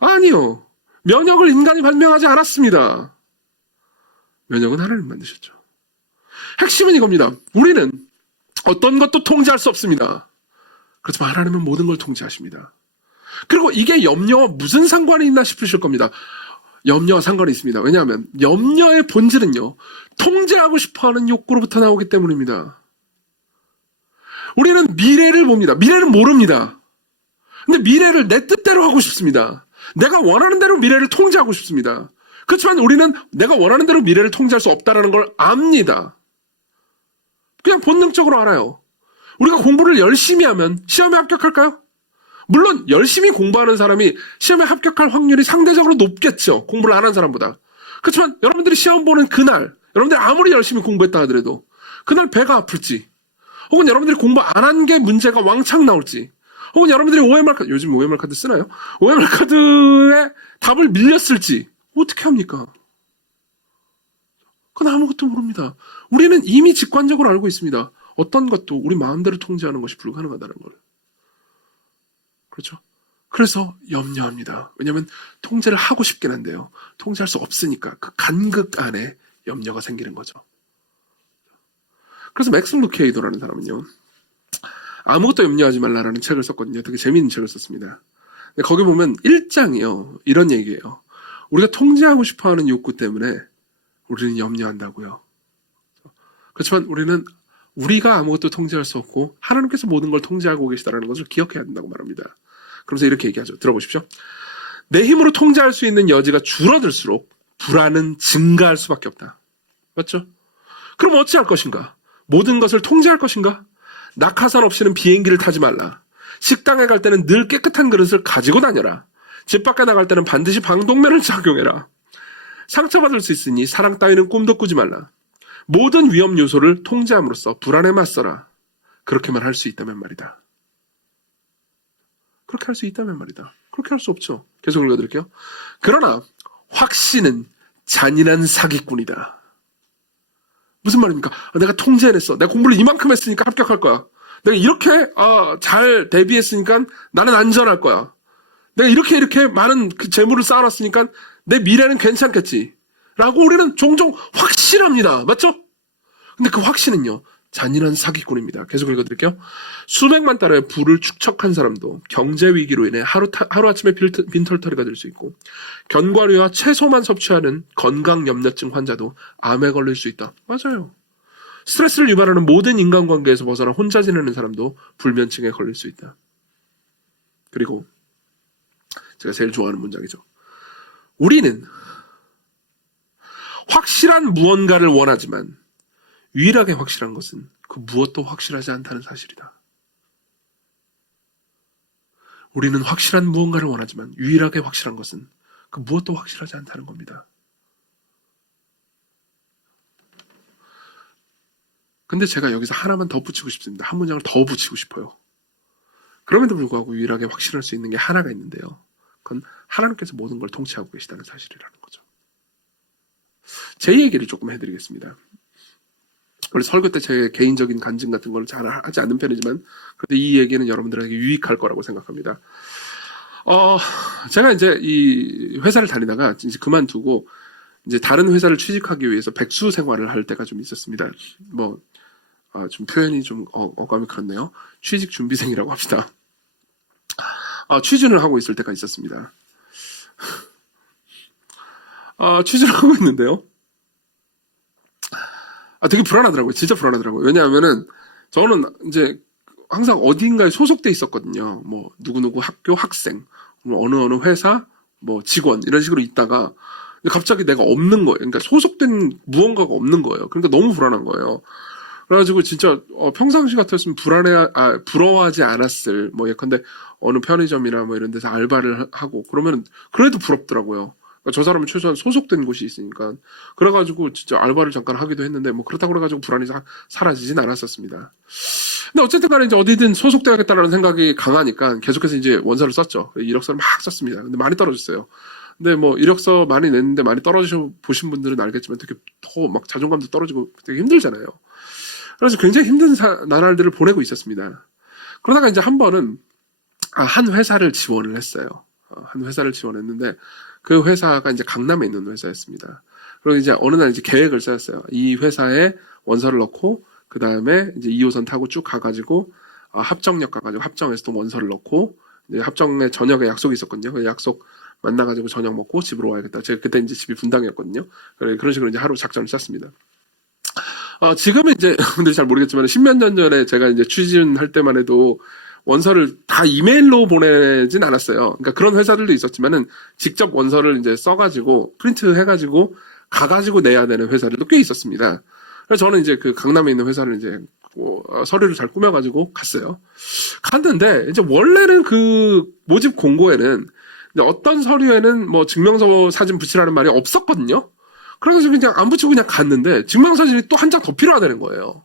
아니요. 면역을 인간이 발명하지 않았습니다. 면역은 하나님 만드셨죠. 핵심은 이겁니다. 우리는 어떤 것도 통제할 수 없습니다. 그렇지만 하나님은 모든 걸 통제하십니다. 그리고 이게 염려와 무슨 상관이 있나 싶으실 겁니다. 염려와 상관이 있습니다. 왜냐하면 염려의 본질은요, 통제하고 싶어하는 욕구로부터 나오기 때문입니다. 우리는 미래를 봅니다. 미래를 모릅니다. 근데 미래를 내 뜻대로 하고 싶습니다. 내가 원하는 대로 미래를 통제하고 싶습니다. 그렇지만 우리는 내가 원하는 대로 미래를 통제할 수 없다는 걸 압니다. 그냥 본능적으로 알아요. 우리가 공부를 열심히 하면 시험에 합격할까요? 물론 열심히 공부하는 사람이 시험에 합격할 확률이 상대적으로 높겠죠. 공부를 안 한 사람보다. 그렇지만 여러분들이 시험 보는 그날, 여러분들이 아무리 열심히 공부했다 하더라도 그날 배가 아플지, 혹은 여러분들이 공부 안 한 게 문제가 왕창 나올지, 혹은 여러분들이 OMR 카드, 요즘 OMR 카드 쓰나요? OMR 카드에 답을 밀렸을지 어떻게 합니까? 그건 아무것도 모릅니다. 우리는 이미 직관적으로 알고 있습니다. 어떤 것도 우리 마음대로 통제하는 것이 불가능하다는 걸. 그렇죠? 그래서 염려합니다. 왜냐하면 통제를 하고 싶긴 한데요. 통제할 수 없으니까 그 간극 안에 염려가 생기는 거죠. 그래서 맥스 루케이도라는 사람은요, 아무것도 염려하지 말라라는 책을 썼거든요. 되게 재미있는 책을 썼습니다. 근데 거기 보면 1장이요. 이런 얘기예요. 우리가 통제하고 싶어하는 욕구 때문에 우리는 염려한다고요. 그렇지만 우리는 우리가 아무것도 통제할 수 없고 하나님께서 모든 걸 통제하고 계시다는 것을 기억해야 된다고 말합니다. 그러면서 이렇게 얘기하죠. 들어보십시오. 내 힘으로 통제할 수 있는 여지가 줄어들수록 불안은 증가할 수밖에 없다. 맞죠? 그럼 어찌할 것인가? 모든 것을 통제할 것인가? 낙하산 없이는 비행기를 타지 말라. 식당에 갈 때는 늘 깨끗한 그릇을 가지고 다녀라. 집 밖에 나갈 때는 반드시 방독면을 착용해라. 상처받을 수 있으니 사랑 따위는 꿈도 꾸지 말라. 모든 위험 요소를 통제함으로써 불안에 맞서라. 그렇게만 할 수 있다면 말이다. 그렇게 할 수 있다면 말이다. 그렇게 할 수 없죠. 계속 읽어드릴게요. 그러나 확신은 잔인한 사기꾼이다. 무슨 말입니까? 내가 통제해냈어. 내가 공부를 이만큼 했으니까 합격할 거야. 내가 이렇게 잘 대비했으니까 나는 안전할 거야. 내가 이렇게 많은 그 재물을 쌓아놨으니까 내 미래는 괜찮겠지. 라고 우리는 종종 확신합니다. 맞죠? 근데 그 확신은요, 잔인한 사기꾼입니다. 계속 읽어드릴게요. 수백만 달러의 부를 축적한 사람도 경제 위기로 인해 하루아침에 빈털터리가 될 수 있고, 견과류와 채소만 섭취하는 건강 염려증 환자도 암에 걸릴 수 있다. 맞아요. 스트레스를 유발하는 모든 인간관계에서 벗어나 혼자 지내는 사람도 불면증에 걸릴 수 있다. 그리고 제가 제일 좋아하는 문장이죠. 우리는 확실한 무언가를 원하지만 유일하게 확실한 것은 그 무엇도 확실하지 않다는 사실이다. 우리는 확실한 무언가를 원하지만 유일하게 확실한 것은 그 무엇도 확실하지 않다는 겁니다. 근데 제가 여기서 하나만 더 붙이고 싶습니다. 한 문장을 더 붙이고 싶어요. 그럼에도 불구하고 유일하게 확신할 수 있는 게 하나가 있는데요. 그건 하나님께서 모든 걸 통치하고 계시다는 사실이라는 거죠. 제 얘기를 조금 해드리겠습니다. 원래 설교 때 제 개인적인 간증 같은 걸 잘 하지 않는 편이지만, 그런데 이 얘기는 여러분들에게 유익할 거라고 생각합니다. 제가 이제 이 회사를 다니다가 이제 그만두고 이제 다른 회사를 취직하기 위해서 백수 생활을 할 때가 좀 있었습니다. 좀 표현이 좀 어감이 그렇네요. 취직 준비생이라고 합시다. 취준을 하고 있을 때가 있었습니다. 취준을 하고 있는데요. 되게 불안하더라고요. 진짜 불안하더라고요. 왜냐하면은 저는 이제 항상 어딘가에 소속돼 있었거든요. 뭐 누구누구 학교 학생, 어느 회사, 뭐 직원 이런 식으로 있다가 갑자기 내가 없는 거예요. 그러니까 소속된 무언가가 없는 거예요. 그러니까 너무 불안한 거예요. 그래가지고 진짜 평상시 같았으면 부러워하지 않았을, 뭐 예컨대 어느 편의점이나 뭐 이런 데서 알바를 하고 그러면 그래도 부럽더라고요. 저 사람은 최소한 소속된 곳이 있으니까. 그래가지고 진짜 알바를 잠깐 하기도 했는데, 뭐 그렇다고 그래가지고 불안이 사라지진 않았었습니다. 근데 어쨌든 간에 이제 어디든 소속돼야겠다라는 생각이 강하니까 계속해서 이제 원서를 썼죠. 이력서를 막 썼습니다. 근데 많이 떨어졌어요. 근데 뭐 이력서 많이 냈는데 많이 떨어져 보신 분들은 알겠지만 되게 더 막 자존감도 떨어지고 되게 힘들잖아요. 그래서 굉장히 힘든 나날들을 보내고 있었습니다. 그러다가 이제 한 번은 한 회사를 지원을 했어요. 한 회사를 지원했는데 그 회사가 이제 강남에 있는 회사였습니다. 그리고 이제 어느 날 이제 계획을 짜였어요. 이 회사에 원서를 넣고 그 다음에 이제 2호선 타고 쭉 가가지고 합정역 가가지고 합정에서 또 원서를 넣고 이제 합정에 저녁에 약속이 있었거든요. 그 약속 만나가지고 저녁 먹고 집으로 와야겠다. 제가 그때 이제 집이 분당이었거든요. 그런 식으로 이제 하루 작전을 짰습니다. 지금은 이제 근데 잘 모르겠지만 10몇 년 전에 제가 이제 취준할 때만 해도 원서를 다 이메일로 보내진 않았어요. 그러니까 그런 회사들도 있었지만은 직접 원서를 이제 써가지고 프린트 해가지고 가가지고 내야 되는 회사들도 꽤 있었습니다. 그래서 저는 이제 그 강남에 있는 회사를 이제 서류를 잘 꾸며가지고 갔어요. 갔는데 이제 원래는 그 모집 공고에는 이제 어떤 서류에는 뭐 증명서 사진 붙이라는 말이 없었거든요. 그래서 그냥 안 붙이고 그냥 갔는데 증명사진이 또 한 장 더 필요하다는 거예요.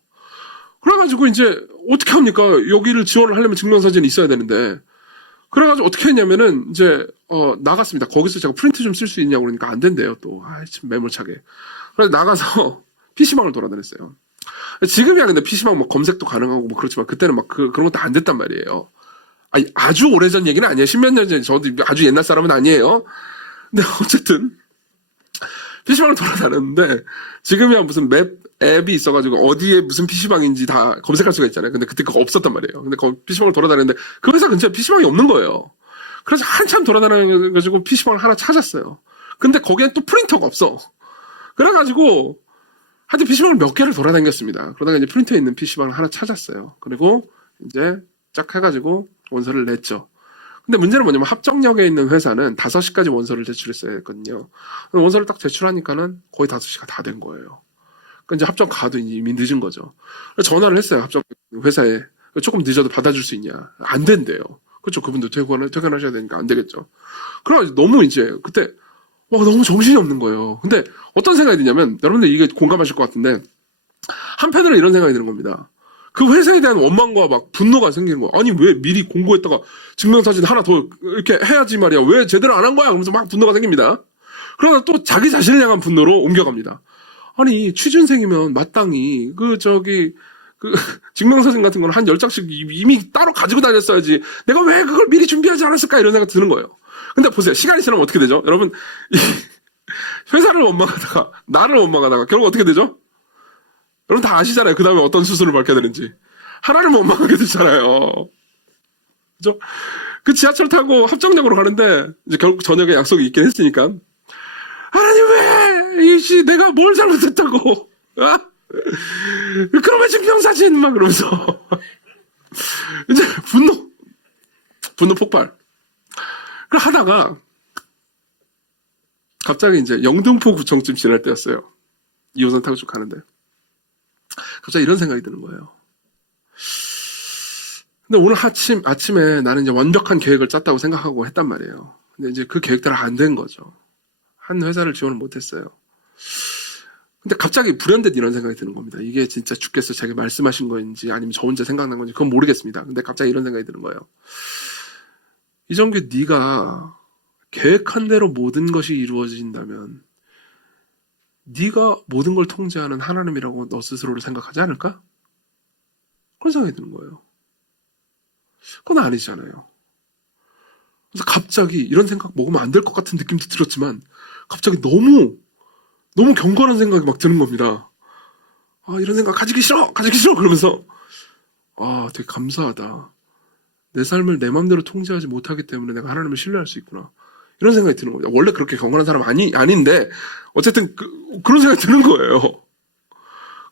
그래가지고 이제 어떻게 합니까? 여기를 지원을 하려면 증명사진이 있어야 되는데 그래가지고 어떻게 했냐면은 이제 나갔습니다. 거기서 제가 프린트 좀 쓸 수 있냐고 그러니까 안 된대요 또. 참 매몰차게. 그래서 나가서 PC방을 돌아다녔어요. 지금이야 근데 PC방 뭐 검색도 가능하고 뭐 그렇지만 그때는 막 그런 것도 안 됐단 말이에요. 아니, 아주 오래전 얘기는 아니에요. 10몇 년 전, 저도 아주 옛날 사람은 아니에요. 근데 어쨌든 PC방을 돌아다녔는데 지금이야 무슨 앱이 있어가지고 어디에 무슨 PC방인지 다 검색할 수가 있잖아요. 근데 그때 그거 없었단 말이에요. 근데 PC방을 돌아다녔는데 그 회사 근처에 PC방이 없는 거예요. 그래서 한참 돌아다녀가지고 PC방을 하나 찾았어요. 근데 거기엔 또 프린터가 없어. 그래가지고 하여튼 PC방을 몇 개를 돌아다녔습니다. 그러다가 이제 프린터에 있는 PC방을 하나 찾았어요. 그리고 이제 쫙 해가지고 원서를 냈죠. 근데 문제는 뭐냐면 합정역에 있는 회사는 5시까지 원서를 제출했어야 했거든요. 원서를 딱 제출하니까는 거의 5시가 다 된 거예요. 그러니까 이제 합정 가도 이미 늦은 거죠. 그래서 전화를 했어요. 합정 회사에. 조금 늦어도 받아줄 수 있냐. 안 된대요. 그렇죠. 그분도 퇴근하셔야 되니까 안 되겠죠. 그래가지고 너무 이제 그때 너무 정신이 없는 거예요. 근데 어떤 생각이 드냐면 여러분들 이게 공감하실 것 같은데 한편으로 이런 생각이 드는 겁니다. 그 회사에 대한 원망과 막 분노가 생기는 거야. 아니 왜 미리 공고했다가 증명사진 하나 더 이렇게 해야지 말이야. 왜 제대로 안 한 거야? 그러면서 막 분노가 생깁니다. 그러다 또 자기 자신을 향한 분노로 옮겨갑니다. 아니 취준생이면 마땅히 그 증명사진 같은 거는 한 10장씩 이미 따로 가지고 다녔어야지. 내가 왜 그걸 미리 준비하지 않았을까? 이런 생각이 드는 거예요. 근데 보세요. 시간이 지나면 어떻게 되죠? 여러분 회사를 원망하다가 나를 원망하다가 결국 어떻게 되죠? 여러분 다 아시잖아요. 그 다음에 어떤 수순을 밟게 되는지. 하나를 원망하게 되잖아요. 그죠? 그 지하철 타고 합정역으로 가는데 이제 결국 저녁에 약속이 있긴 했으니까 하나님 왜 이씨 내가 뭘 잘못했다고 그러면 증명사진 막 그러면서 이제 분노 폭발. 그걸 하다가 갑자기 이제 영등포 구청쯤 지날 때였어요. 2호선 타고 쭉 가는데 갑자기 이런 생각이 드는 거예요. 근데 오늘 아침에 나는 이제 완벽한 계획을 짰다고 생각하고 했단 말이에요. 근데 이제 그 계획대로 안 된 거죠. 한 회사를 지원을 못했어요. 근데 갑자기 불현듯 이런 생각이 드는 겁니다. 이게 진짜 주께서 제게 말씀하신 건지 아니면 저 혼자 생각난 건지 그건 모르겠습니다. 근데 갑자기 이런 생각이 드는 거예요. 이정규 네가 계획한 대로 모든 것이 이루어진다면 네가 모든 걸 통제하는 하나님이라고 너 스스로를 생각하지 않을까? 그런 생각이 드는 거예요. 그건 아니잖아요. 그래서 갑자기 이런 생각 먹으면 안 될 것 같은 느낌도 들었지만 갑자기 너무 경건한 생각이 막 드는 겁니다. 이런 생각 가지기 싫어 그러면서 되게 감사하다. 내 삶을 내 마음대로 통제하지 못하기 때문에 내가 하나님을 신뢰할 수 있구나. 이런 생각이 드는 겁니다. 원래 그렇게 경건한 사람 아닌데 어쨌든 그런 생각이 드는 거예요.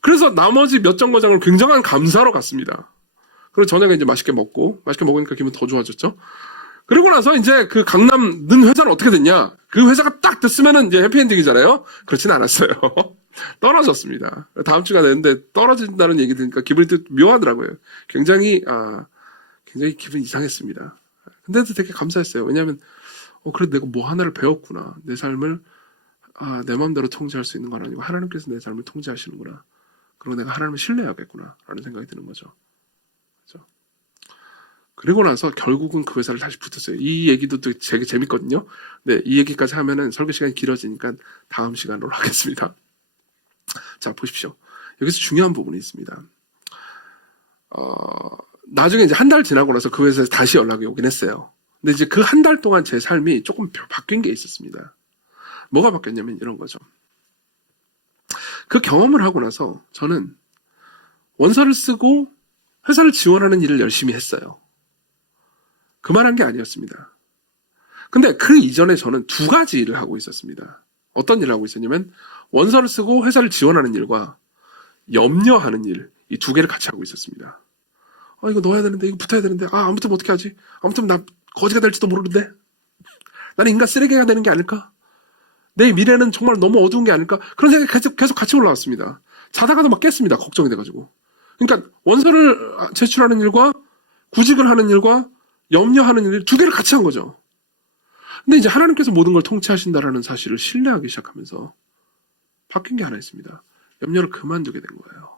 그래서 나머지 몇 정거장을 굉장한 감사로 갔습니다. 그리고 저녁에 이제 맛있게 먹으니까 기분 더 좋아졌죠. 그리고 나서 이제 그 강남 는 회사는 어떻게 됐냐? 그 회사가 딱 됐으면은 이제 해피엔딩이잖아요. 그렇진 않았어요. 떨어졌습니다. 다음 주가 됐는데 떨어진다는 얘기 들으니까 기분이 또 묘하더라고요. 굉장히 기분이 이상했습니다. 근데도 되게 감사했어요. 왜냐하면 그래도 내가 뭐 하나를 배웠구나. 내 삶을 내 마음대로 통제할 수 있는 건 아니고 하나님께서 내 삶을 통제하시는구나. 그리고 내가 하나님을 신뢰해야겠구나 라는 생각이 드는 거죠. 그렇죠? 그리고 나서 결국은 그 회사를 다시 붙었어요. 이 얘기도 되게 재밌거든요. 네, 이 얘기까지 하면은 설교 시간이 길어지니까 다음 시간으로 하겠습니다. 자, 보십시오. 여기서 중요한 부분이 있습니다. 나중에 이제 한 달 지나고 나서 그 회사에서 다시 연락이 오긴 했어요. 근데 이제 그 한 달 동안 제 삶이 조금 바뀐 게 있었습니다. 뭐가 바뀌었냐면 이런 거죠. 그 경험을 하고 나서 저는 원서를 쓰고 회사를 지원하는 일을 열심히 했어요. 그만한 게 아니었습니다. 근데 그 이전에 저는 두 가지 일을 하고 있었습니다. 어떤 일을 하고 있었냐면 원서를 쓰고 회사를 지원하는 일과 염려하는 일, 이 두 개를 같이 하고 있었습니다. 이거 넣어야 되는데, 이거 붙어야 되는데, 아무튼 어떻게 하지? 아무튼 나 거지가 될지도 모르는데? 나는 인간 쓰레기가 되는 게 아닐까? 내 미래는 정말 너무 어두운 게 아닐까? 그런 생각이 계속 같이 올라왔습니다. 자다가도 막 깼습니다. 걱정이 돼가지고. 그러니까 원서를 제출하는 일과 구직을 하는 일과 염려하는 일 두 개를 같이 한 거죠. 근데 이제 하나님께서 모든 걸 통치하신다라는 사실을 신뢰하기 시작하면서 바뀐 게 하나 있습니다. 염려를 그만두게 된 거예요.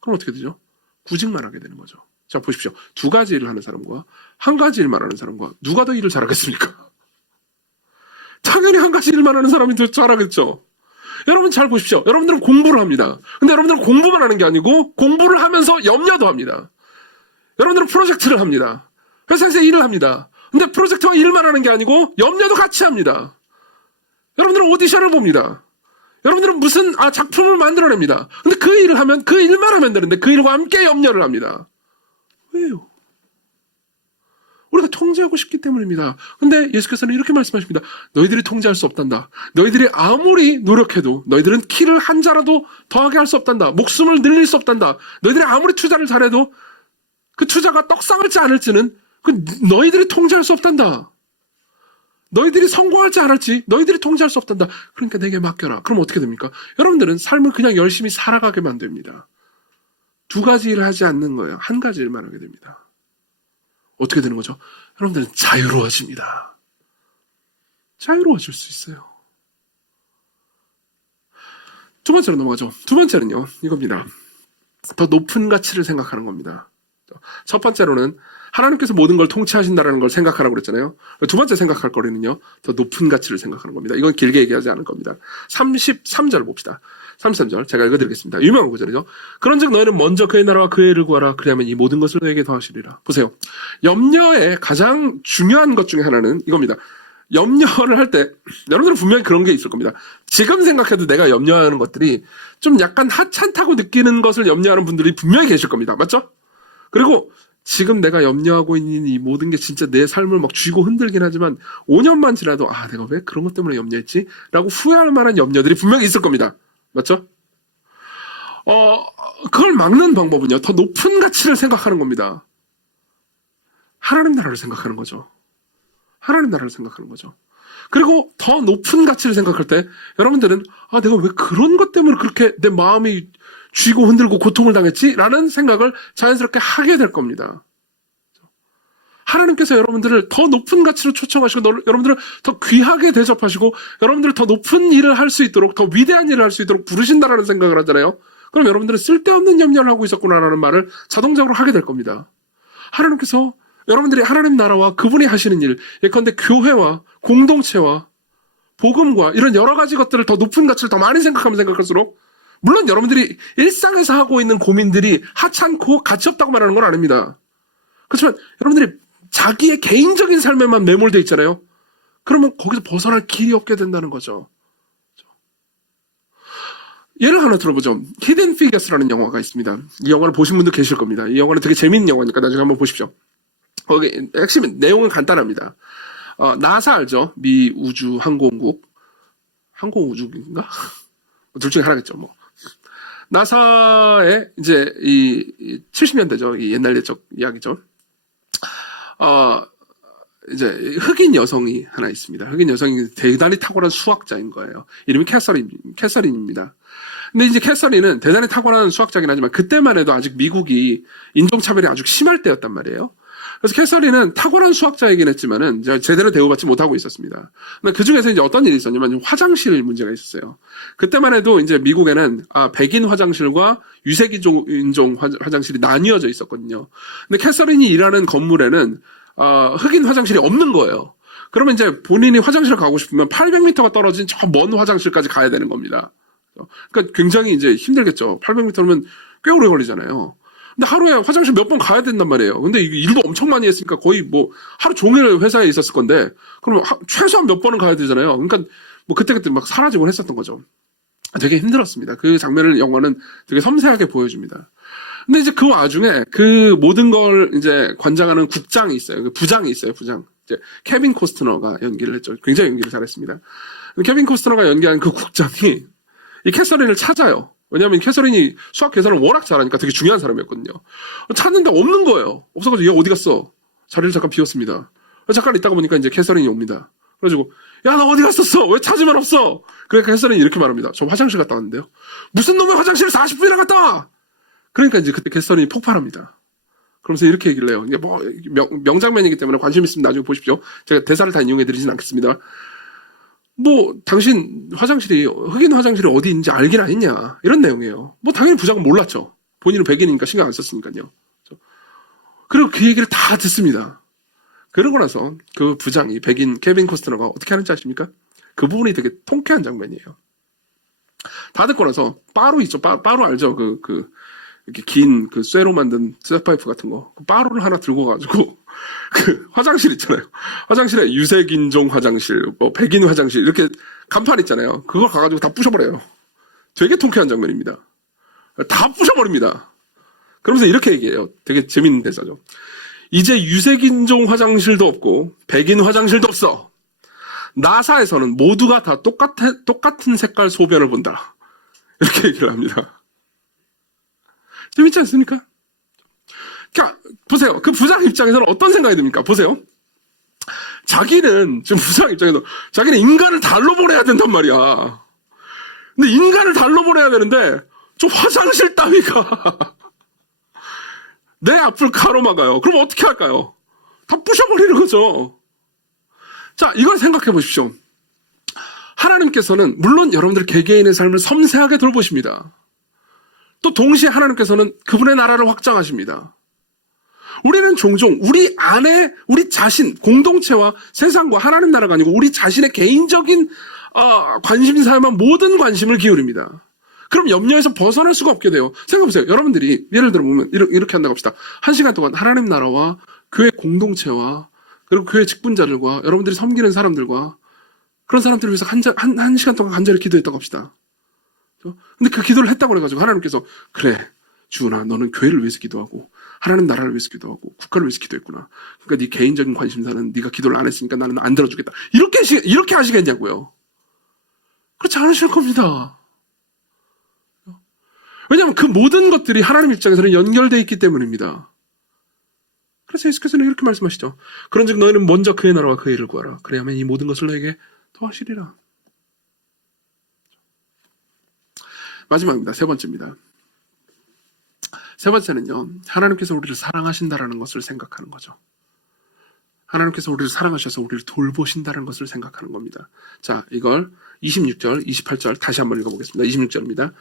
그럼 어떻게 되죠? 구직만 하게 되는 거죠. 자, 보십시오. 두 가지 일을 하는 사람과 한 가지 일만 하는 사람과 누가 더 일을 잘하겠습니까? 당연히 한 가지 일만 하는 사람이 더 잘하겠죠. 여러분 잘 보십시오. 여러분들은 공부를 합니다. 근데 여러분들은 공부만 하는 게 아니고 공부를 하면서 염려도 합니다. 여러분들은 프로젝트를 합니다. 회사에서 일을 합니다. 근데 프로젝트와 일만 하는 게 아니고 염려도 같이 합니다. 여러분들은 오디션을 봅니다. 여러분들은 무슨 작품을 만들어냅니다. 근데 그 일을 하면 그 일만 하면 되는데 그 일과 함께 염려를 합니다. 왜요? 우리가 통제하고 싶기 때문입니다. 근데 예수께서는 이렇게 말씀하십니다. 너희들이 통제할 수 없단다. 너희들이 아무리 노력해도 너희들은 키를 한 자라도 더하게 할 수 없단다. 목숨을 늘릴 수 없단다. 너희들이 아무리 투자를 잘해도 그 투자가 떡상할지 않을지는 너희들이 통제할 수 없단다. 너희들이 성공할지 안 할지 너희들이 통제할 수 없단다. 그러니까 내게 맡겨라. 그럼 어떻게 됩니까? 여러분들은 삶을 그냥 열심히 살아가게만 됩니다. 두 가지 일을 하지 않는 거예요. 한 가지 일만 하게 됩니다. 어떻게 되는 거죠? 여러분들은 자유로워집니다. 자유로워질 수 있어요. 두 번째로 넘어가죠. 두 번째는요, 이겁니다. 더 높은 가치를 생각하는 겁니다. 첫 번째로는 하나님께서 모든 걸 통치하신다는 걸 생각하라고 그랬잖아요. 두 번째 생각할 거리는요, 더 높은 가치를 생각하는 겁니다. 이건 길게 얘기하지 않을 겁니다. 33절 봅시다. 33절 제가 읽어드리겠습니다. 유명한 구절이죠. 그런즉 너희는 먼저 그의 나라와 그의 일을 구하라. 그리하면 이 모든 것을 너에게 더하시리라. 보세요. 염려의 가장 중요한 것 중에 하나는 이겁니다. 염려를 할 때 여러분들은 분명히 그런 게 있을 겁니다. 지금 생각해도 내가 염려하는 것들이 좀 약간 하찮다고 느끼는 것을 염려하는 분들이 분명히 계실 겁니다. 맞죠? 그리고 지금 내가 염려하고 있는 이 모든 게 진짜 내 삶을 막 쥐고 흔들긴 하지만 5년만 지나도 내가 왜 그런 것 때문에 염려했지? 라고 후회할 만한 염려들이 분명히 있을 겁니다. 맞죠? 그걸 막는 방법은요, 더 높은 가치를 생각하는 겁니다. 하나님 나라를 생각하는 거죠. 하나님 나라를 생각하는 거죠. 그리고 더 높은 가치를 생각할 때 여러분들은 내가 왜 그런 것 때문에 그렇게 내 마음이 쥐고 흔들고 고통을 당했지? 라는 생각을 자연스럽게 하게 될 겁니다. 하나님께서 여러분들을 더 높은 가치로 초청하시고 여러분들을 더 귀하게 대접하시고 여러분들을 더 높은 일을 할 수 있도록 더 위대한 일을 할 수 있도록 부르신다라는 생각을 하잖아요. 그럼 여러분들은 쓸데없는 염려를 하고 있었구나라는 말을 자동적으로 하게 될 겁니다. 하나님께서 여러분들이 하나님 나라와 그분이 하시는 일, 예컨대 교회와 공동체와 복음과 이런 여러 가지 것들을 더 높은 가치를 더 많이 생각하면 생각할수록 물론 여러분들이 일상에서 하고 있는 고민들이 하찮고 가치 없다고 말하는 건 아닙니다. 그렇지만 여러분들이 자기의 개인적인 삶에만 매몰되어 있잖아요. 그러면 거기서 벗어날 길이 없게 된다는 거죠. 예를 하나 들어보죠. 히든 피겨스라는 영화가 있습니다. 이 영화를 보신 분도 계실 겁니다. 이 영화는 되게 재밌는 영화니까 나중에 한번 보십시오. 거기 핵심 내용은 간단합니다. 나사 알죠? 미 우주 항공국 항공우주인가? 둘 중에 하나겠죠. 뭐 나사의 이제 이 70년대죠. 이 옛날 옛적 이야기죠. 이제 흑인 여성이 하나 있습니다. 흑인 여성이 대단히 탁월한 수학자인 거예요. 이름이 캐서린입니다. 근데 이제 캐서린은 대단히 탁월한 수학자긴 하지만 그때만 해도 아직 미국이 인종차별이 아주 심할 때였단 말이에요. 그래서 캐서린은 탁월한 수학자이긴 했지만은 제대로 대우받지 못하고 있었습니다. 근데 그 중에서 이제 어떤 일이 있었냐면 화장실 문제가 있었어요. 그때만 해도 이제 미국에는 백인 화장실과 유색인종 화장실이 나뉘어져 있었거든요. 근데 캐서린이 일하는 건물에는 흑인 화장실이 없는 거예요. 그러면 이제 본인이 화장실을 가고 싶으면 800m가 떨어진 저 먼 화장실까지 가야 되는 겁니다. 그러니까 굉장히 이제 힘들겠죠. 800m면 꽤 오래 걸리잖아요. 근데 하루에 화장실 몇 번 가야 된단 말이에요. 근데 이게 일도 엄청 많이 했으니까 거의 뭐 하루 종일 회사에 있었을 건데 그럼 최소한 몇 번은 가야 되잖아요. 그러니까 뭐 그때그때 막 사라지곤 했었던 거죠. 되게 힘들었습니다. 그 장면을 영화는 되게 섬세하게 보여줍니다. 근데 이제 그 와중에 그 모든 걸 이제 관장하는 국장이 있어요. 그 부장이 있어요. 부장. 이제 케빈 코스트너가 연기를 했죠. 굉장히 연기를 잘했습니다. 케빈 코스트너가 연기한 그 국장이 이 캐서린을 찾아요. 왜냐하면 캐서린이 수학 계산을 워낙 잘하니까 되게 중요한 사람이었거든요. 찾는데 없는 거예요. 없어가지고 얘 어디 갔어? 자리를 잠깐 비웠습니다. 잠깐 있다가 보니까 이제 캐서린이 옵니다. 그래가지고 야 나 어디 갔었어? 왜 찾으면 없어? 그러니까 캐서린이 이렇게 말합니다. 저 화장실 갔다 왔는데요. 무슨 놈의 화장실을 40분이나 갔다 와? 그러니까 이제 그때 캐서린이 폭발합니다. 그러면서 이렇게 얘기를 해요. 이게 뭐 명장면이기 때문에 관심 있으면 나중에 보십시오. 제가 대사를 다 인용해드리진 않겠습니다. 뭐 당신 화장실이 흑인 화장실이 어디 있는지 알긴 아니냐 이런 내용이에요. 뭐 당연히 부장은 몰랐죠. 본인은 백인이니까 신경 안 썼으니까요. 그리고 그 얘기를 다 듣습니다. 그러고 나서 그 부장이 백인 케빈 코스트너가 어떻게 하는지 아십니까? 그 부분이 되게 통쾌한 장면이에요. 다 듣고 나서 빠루 있죠. 빠루 알죠? 이렇게 긴 그 쇠로 만든 쇠파이프 같은 거. 그 빠루를 하나 들고 가지고 그 화장실 있잖아요. 화장실에 유색인종 화장실, 뭐 백인 화장실 이렇게 간판 있잖아요. 그걸 가가지고 다 부셔버려요. 되게 통쾌한 장면입니다. 다 부셔버립니다. 그러면서 이렇게 얘기해요. 되게 재밌는 대사죠. 이제 유색인종 화장실도 없고 백인 화장실도 없어. 나사에서는 모두가 다 똑같은 색깔 소변을 본다. 이렇게 얘기를 합니다. 재밌지 않습니까? 그러니까 보세요. 그 부장 입장에서는 어떤 생각이 듭니까? 보세요. 자기는 지금 부장 입장에서 자기는 인간을 달로 보내야 된단 말이야. 근데 인간을 달로 보내야 되는데 좀 화장실 따위가 내 앞을 가로막아요. 그럼 어떻게 할까요? 다 부셔버리는 거죠. 자, 이걸 생각해 보십시오. 하나님께서는 물론 여러분들 개개인의 삶을 섬세하게 돌보십니다. 또 동시에 하나님께서는 그분의 나라를 확장하십니다. 우리는 종종 우리 안에 우리 자신, 공동체와 세상과 하나님 나라가 아니고 우리 자신의 개인적인 관심사에만 모든 관심을 기울입니다. 그럼 염려에서 벗어날 수가 없게 돼요. 생각해보세요. 여러분들이 예를 들어 보면 이렇게 한다고 합시다. 1시간 동안 하나님 나라와 교회 공동체와 그리고 교회 직분자들과 여러분들이 섬기는 사람들과 그런 사람들을 위해서 한 시간 동안 간절히 기도했다고 합시다. 근데 그 기도를 했다고 그래가지고 하나님께서 그래 주은아 너는 교회를 위해서 기도하고 하나님 나라를 위해서 기도하고 국가를 위해서 기도했구나. 그러니까 네 개인적인 관심사는 네가 기도를 안 했으니까 나는 안 들어주겠다. 이렇게 하시겠냐고요. 그렇지 않으실 겁니다. 왜냐하면 그 모든 것들이 하나님 입장에서는 연결되어 있기 때문입니다. 그래서 예수께서는 이렇게 말씀하시죠. 그런즉 너희는 먼저 그의 나라와 그의 일을 구하라. 그래야만 이 모든 것을 너에게 더하시리라. 마지막입니다. 세 번째입니다. 세 번째는요. 하나님께서 우리를 사랑하신다라는 것을 생각하는 거죠. 하나님께서 우리를 사랑하셔서 우리를 돌보신다는 것을 생각하는 겁니다. 자, 이걸 26절, 28절 다시 한번 읽어보겠습니다. 26절입니다.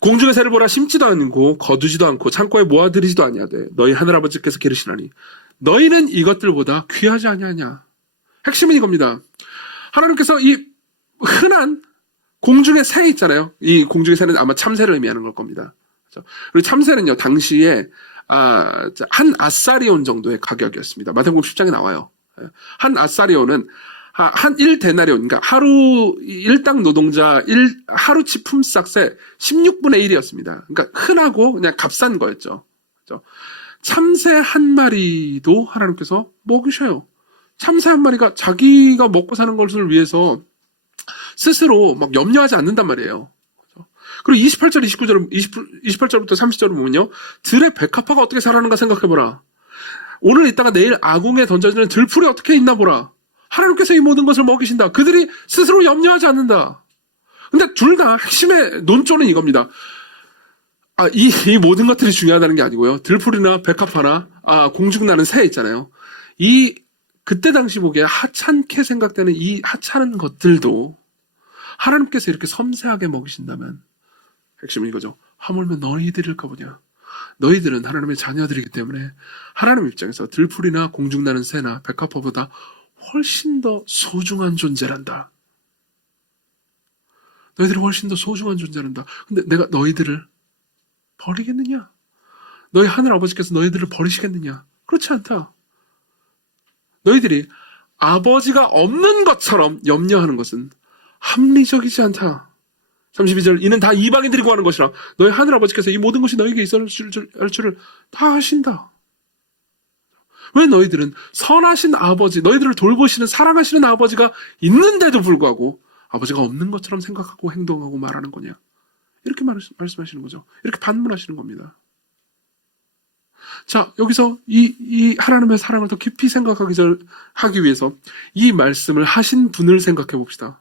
공중의 새를 보라 심지도 않고 거두지도 않고 창고에 모아들이지도 아니하되 너희 하늘아버지께서 기르시나니 너희는 이것들보다 귀하지 아니하냐. 핵심은 이겁니다. 하나님께서 이 흔한 공중의 새 있잖아요. 이 공중의 새는 아마 참새를 의미하는 걸 겁니다. 그리고 참새는요 당시에 한 아사리온 정도의 가격이었습니다. 마태복음 10장에 나와요. 한 아사리온은 한 1데나리온, 그러니까 하루 일당 노동자 하루치 품삯의 16분의 1이었습니다. 그러니까 흔하고 그냥 값싼 거였죠. 그렇죠? 참새 한 마리도 하나님께서 먹이셔요. 참새 한 마리가 자기가 먹고 사는 것을 위해서 스스로 막 염려하지 않는단 말이에요. 그리고 28절, 28절부터 30절을 보면요. 들의 백합화가 어떻게 살아가는가 생각해보라. 오늘 있다가 내일 아궁에 던져지는 들풀이 어떻게 있나 보라. 하나님께서 이 모든 것을 먹이신다. 그들이 스스로 염려하지 않는다. 근데 둘 다 핵심의 논조는 이겁니다. 이 모든 것들이 중요하다는 게 아니고요. 들풀이나 백합화나 공중나는 새 있잖아요. 그때 당시 보기에 하찮게 생각되는 이 하찮은 것들도 하나님께서 이렇게 섬세하게 먹이신다면 핵심은 이거죠. 하물며 너희들일까 보냐. 너희들은 하나님의 자녀들이기 때문에 하나님 입장에서 들풀이나 공중나는 새나 백합화보다 훨씬 더 소중한 존재란다. 너희들이 훨씬 더 소중한 존재란다. 근데 내가 너희들을 버리겠느냐? 너희 하늘 아버지께서 너희들을 버리시겠느냐? 그렇지 않다. 너희들이 아버지가 없는 것처럼 염려하는 것은 합리적이지 않다. 32절, 이는 다 이방인들이 구하는 것이라 너희 하늘 아버지께서 이 모든 것이 너희에게 있을 줄을 다 아신다. 왜 너희들은 선하신 아버지, 너희들을 돌보시는 사랑하시는 아버지가 있는데도 불구하고 아버지가 없는 것처럼 생각하고 행동하고 말하는 거냐? 이렇게 말씀하시는 거죠. 이렇게 반문하시는 겁니다. 자, 여기서 이 하나님의 사랑을 더 깊이 하기 위해서 이 말씀을 하신 분을 생각해 봅시다.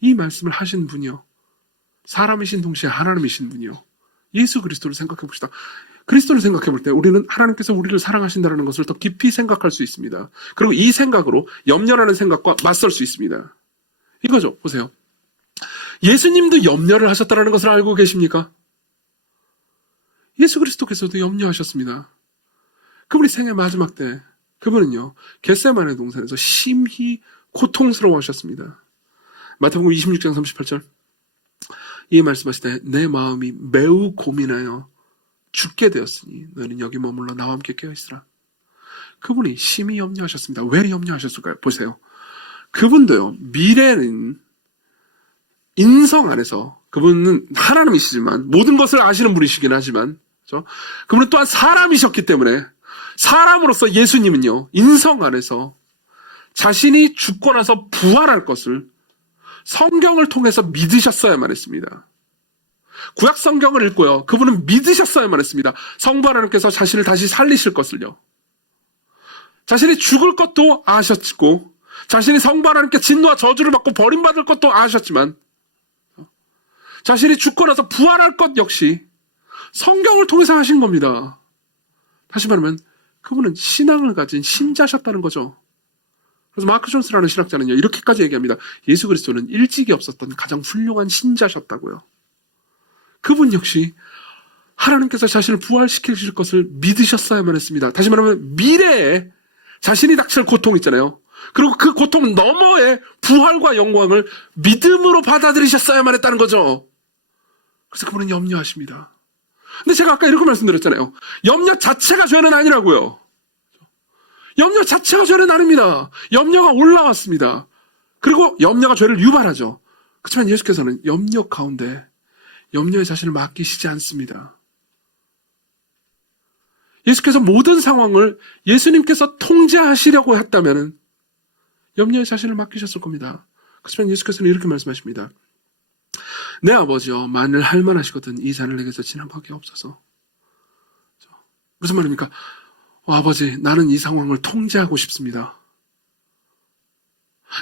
이 말씀을 하신 분이요. 사람이신 동시에 하나님이신 분이요. 예수 그리스도를 생각해 봅시다. 그리스도를 생각해 볼 때 우리는 하나님께서 우리를 사랑하신다는 것을 더 깊이 생각할 수 있습니다. 그리고 이 생각으로 염려라는 생각과 맞설 수 있습니다. 이거죠. 보세요. 예수님도 염려를 하셨다는 것을 알고 계십니까? 예수 그리스도께서도 염려하셨습니다. 그분이 생애 마지막 때 그분은요. 겟세마네 동산에서 심히 고통스러워하셨습니다. 마태복음 26장 38절 이 말씀하시되 내 마음이 매우 고민하여 죽게 되었으니 너는 여기 머물러 나와 함께 깨어있으라. 그분이 심히 염려하셨습니다. 왜 염려하셨을까요? 보세요. 그분도요. 미래는 인성 안에서 그분은 하나님이시지만 모든 것을 아시는 분이시긴 하지만 그렇죠? 그분은 또한 사람이셨기 때문에 사람으로서 예수님은요. 인성 안에서 자신이 죽고 나서 부활할 것을 성경을 통해서 믿으셨어야만 했습니다. 구약 성경을 읽고요. 그분은 믿으셨어야만 했습니다. 성부 하나님께서 자신을 다시 살리실 것을요. 자신이 죽을 것도 아셨고 자신이 성부 하나님께 진노와 저주를 받고 버림받을 것도 아셨지만 자신이 죽고 나서 부활할 것 역시 성경을 통해서 하신 겁니다. 다시 말하면 그분은 신앙을 가진 신자셨다는 거죠. 그래서 마크 존스라는 신학자는요. 이렇게까지 얘기합니다. 예수 그리스도는 일찍이 없었던 가장 훌륭한 신자셨다고요. 그분 역시 하나님께서 자신을 부활시키실 것을 믿으셨어야만 했습니다. 다시 말하면 미래에 자신이 닥칠 고통 있잖아요. 그리고 그 고통 너머의 부활과 영광을 믿음으로 받아들이셨어야만 했다는 거죠. 그래서 그분은 염려하십니다. 근데 제가 아까 이렇게 말씀드렸잖아요. 염려 자체가 죄는 아니라고요. 염려 자체가 죄는 아닙니다. 염려가 올라왔습니다. 그리고 염려가 죄를 유발하죠. 그렇지만 예수께서는 염려 가운데 염려의 자신을 맡기시지 않습니다. 예수께서 모든 상황을 예수님께서 통제하시려고 했다면 염려의 자신을 맡기셨을 겁니다. 그렇지만 예수께서는 이렇게 말씀하십니다. 내 아버지여 만일 할만하시거든 이 잔을 내게서 지나가게 없어서. 무슨 말입니까? 아버지 나는 이 상황을 통제하고 싶습니다.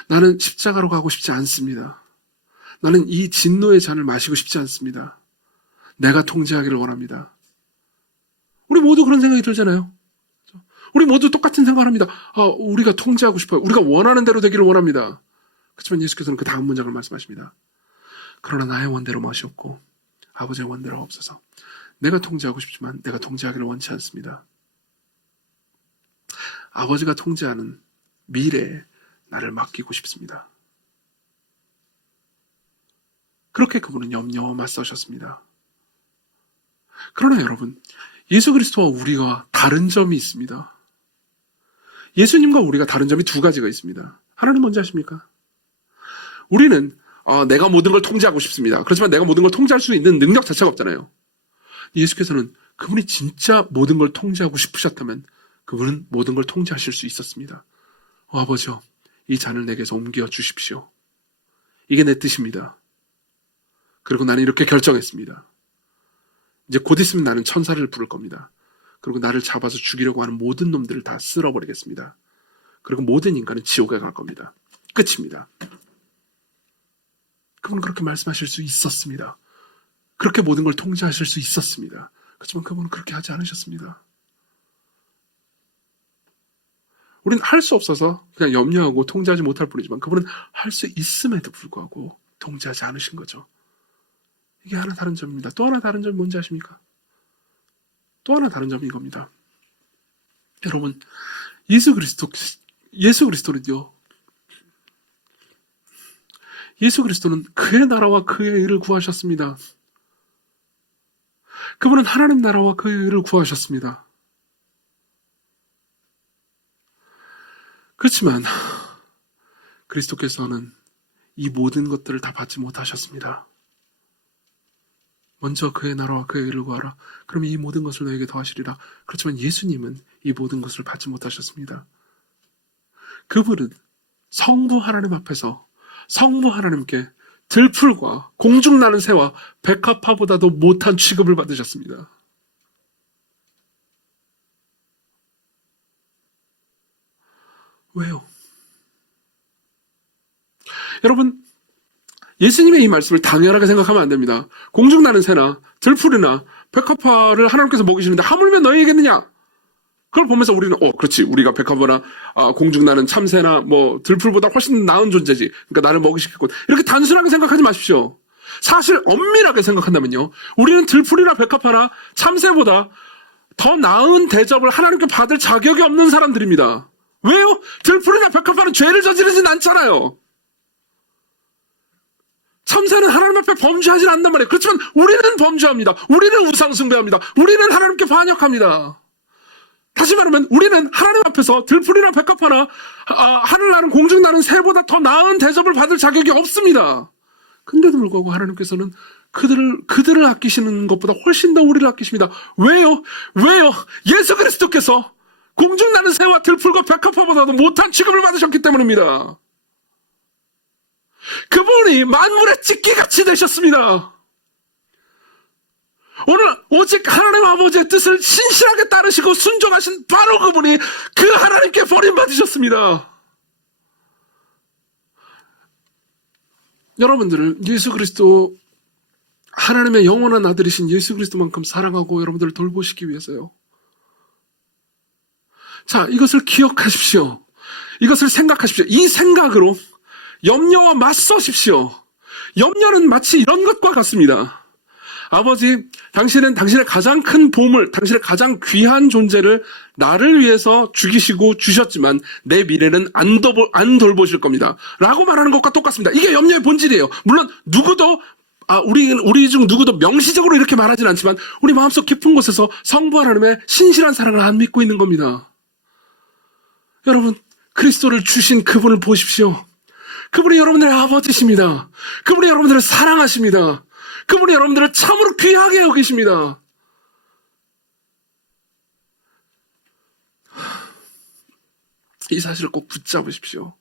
나는 십자가로 가고 싶지 않습니다. 나는 이 진노의 잔을 마시고 싶지 않습니다. 내가 통제하기를 원합니다. 우리 모두 그런 생각이 들잖아요. 우리 모두 똑같은 생각을 합니다. 우리가 통제하고 싶어요. 우리가 원하는 대로 되기를 원합니다. 그렇지만 예수께서는 그 다음 문장을 말씀하십니다. 그러나 나의 원대로 마시옵고 아버지의 원대로 없어서. 내가 통제하고 싶지만 내가 통제하기를 원치 않습니다. 아버지가 통제하는 미래에 나를 맡기고 싶습니다. 그렇게 그분은 염려와 맞서셨습니다. 그러나 여러분, 예수 그리스도와 우리가 다른 점이 있습니다. 예수님과 우리가 다른 점이 두 가지가 있습니다. 하나는 뭔지 아십니까? 우리는 내가 모든 걸 통제하고 싶습니다. 그렇지만 내가 모든 걸 통제할 수 있는 능력 자체가 없잖아요. 예수께서는 그분이 진짜 모든 걸 통제하고 싶으셨다면 그분은 모든 걸 통제하실 수 있었습니다. 아버지요, 이 잔을 내게서 옮겨 주십시오. 이게 내 뜻입니다. 그리고 나는 이렇게 결정했습니다. 이제 곧 있으면 나는 천사를 부를 겁니다. 그리고 나를 잡아서 죽이려고 하는 모든 놈들을 다 쓸어버리겠습니다. 그리고 모든 인간은 지옥에 갈 겁니다. 끝입니다. 그분은 그렇게 말씀하실 수 있었습니다. 그렇게 모든 걸 통제하실 수 있었습니다. 그렇지만 그분은 그렇게 하지 않으셨습니다. 우리는 할 수 없어서 그냥 염려하고 통제하지 못할 뿐이지만 그분은 할 수 있음에도 불구하고 통제하지 않으신 거죠. 이게 하나 다른 점입니다. 또 하나 다른 점이 뭔지 아십니까? 또 하나 다른 점이 이겁니다. 여러분, 예수 그리스도는요. 예수 그리스도는 그의 나라와 그의 의를 구하셨습니다. 그분은 하나님 나라와 그 의를 구하셨습니다. 그렇지만 그리스도께서는 이 모든 것들을 다 받지 못하셨습니다. 먼저 그의 나라와 그의 의를 구하라. 그러면 이 모든 것을 너에게 더하시리라. 그렇지만 예수님은 이 모든 것을 받지 못하셨습니다. 그분은 성부 하나님 앞에서 성부 하나님께 들풀과 공중나는 새와 백합화보다도 못한 취급을 받으셨습니다. 왜요? 여러분, 예수님의 이 말씀을 당연하게 생각하면 안 됩니다. 공중나는 새나 들풀이나 백합화를 하나님께서 먹이시는데 하물며 너희에게느냐? 그걸 보면서 우리는 그렇지, 우리가 백합화나 공중나는 참새나 뭐 들풀보다 훨씬 나은 존재지, 그러니까 나를 먹이시겠군, 이렇게 단순하게 생각하지 마십시오. 사실 엄밀하게 생각한다면요, 우리는 들풀이나 백합화나 참새보다 더 나은 대접을 하나님께 받을 자격이 없는 사람들입니다. 왜요? 들풀이나 백합화는 죄를 저지르진 않잖아요. 참새는 하나님 앞에 범죄하진 않단 말이에요. 그렇지만 우리는 범죄합니다. 우리는 우상숭배합니다. 우리는 하나님께 반역합니다. 다시 말하면 우리는 하나님 앞에서 들풀이나 백합화나 하늘나는 공중나는 새보다 더 나은 대접을 받을 자격이 없습니다. 근데도 불구하고 하나님께서는 그들을 아끼시는 것보다 훨씬 더 우리를 아끼십니다. 왜요? 예수 그리스도께서 공중나는 새와 들풀과 백합화보다도 못한 취급을 받으셨기 때문입니다. 그분이 만물의 찢기같이 되셨습니다. 오늘 오직 하나님 아버지의 뜻을 신실하게 따르시고 순종하신 바로 그분이 그 하나님께 버림받으셨습니다. 여러분들을 예수 그리스도, 하나님의 영원한 아들이신 예수 그리스도만큼 사랑하고 여러분들을 돌보시기 위해서요. 자, 이것을 기억하십시오. 이것을 생각하십시오. 이 생각으로 염려와 맞서십시오. 염려는 마치 이런 것과 같습니다. 아버지, 당신은 당신의 가장 큰 보물, 당신의 가장 귀한 존재를 나를 위해서 죽이시고 주셨지만 내 미래는 안 돌보실 겁니다. 라고 말하는 것과 똑같습니다. 이게 염려의 본질이에요. 물론 누구도 우리 중 누구도 명시적으로 이렇게 말하진 않지만 우리 마음속 깊은 곳에서 성부 하나님의 신실한 사랑을 안 믿고 있는 겁니다. 여러분, 그리스도를 주신 그분을 보십시오. 그분이 여러분들의 아버지십니다. 그분이 여러분들을 사랑하십니다. 그분이 여러분들을 참으로 귀하게 여기십니다. 이 사실을 꼭 붙잡으십시오.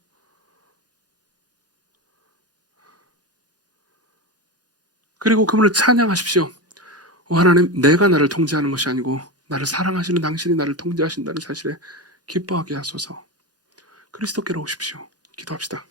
그리고 그분을 찬양하십시오. 하나님, 내가 나를 통제하는 것이 아니고 나를 사랑하시는 당신이 나를 통제하신다는 사실에 기뻐하게 하소서. 그리스도께로 오십시오. 기도합시다.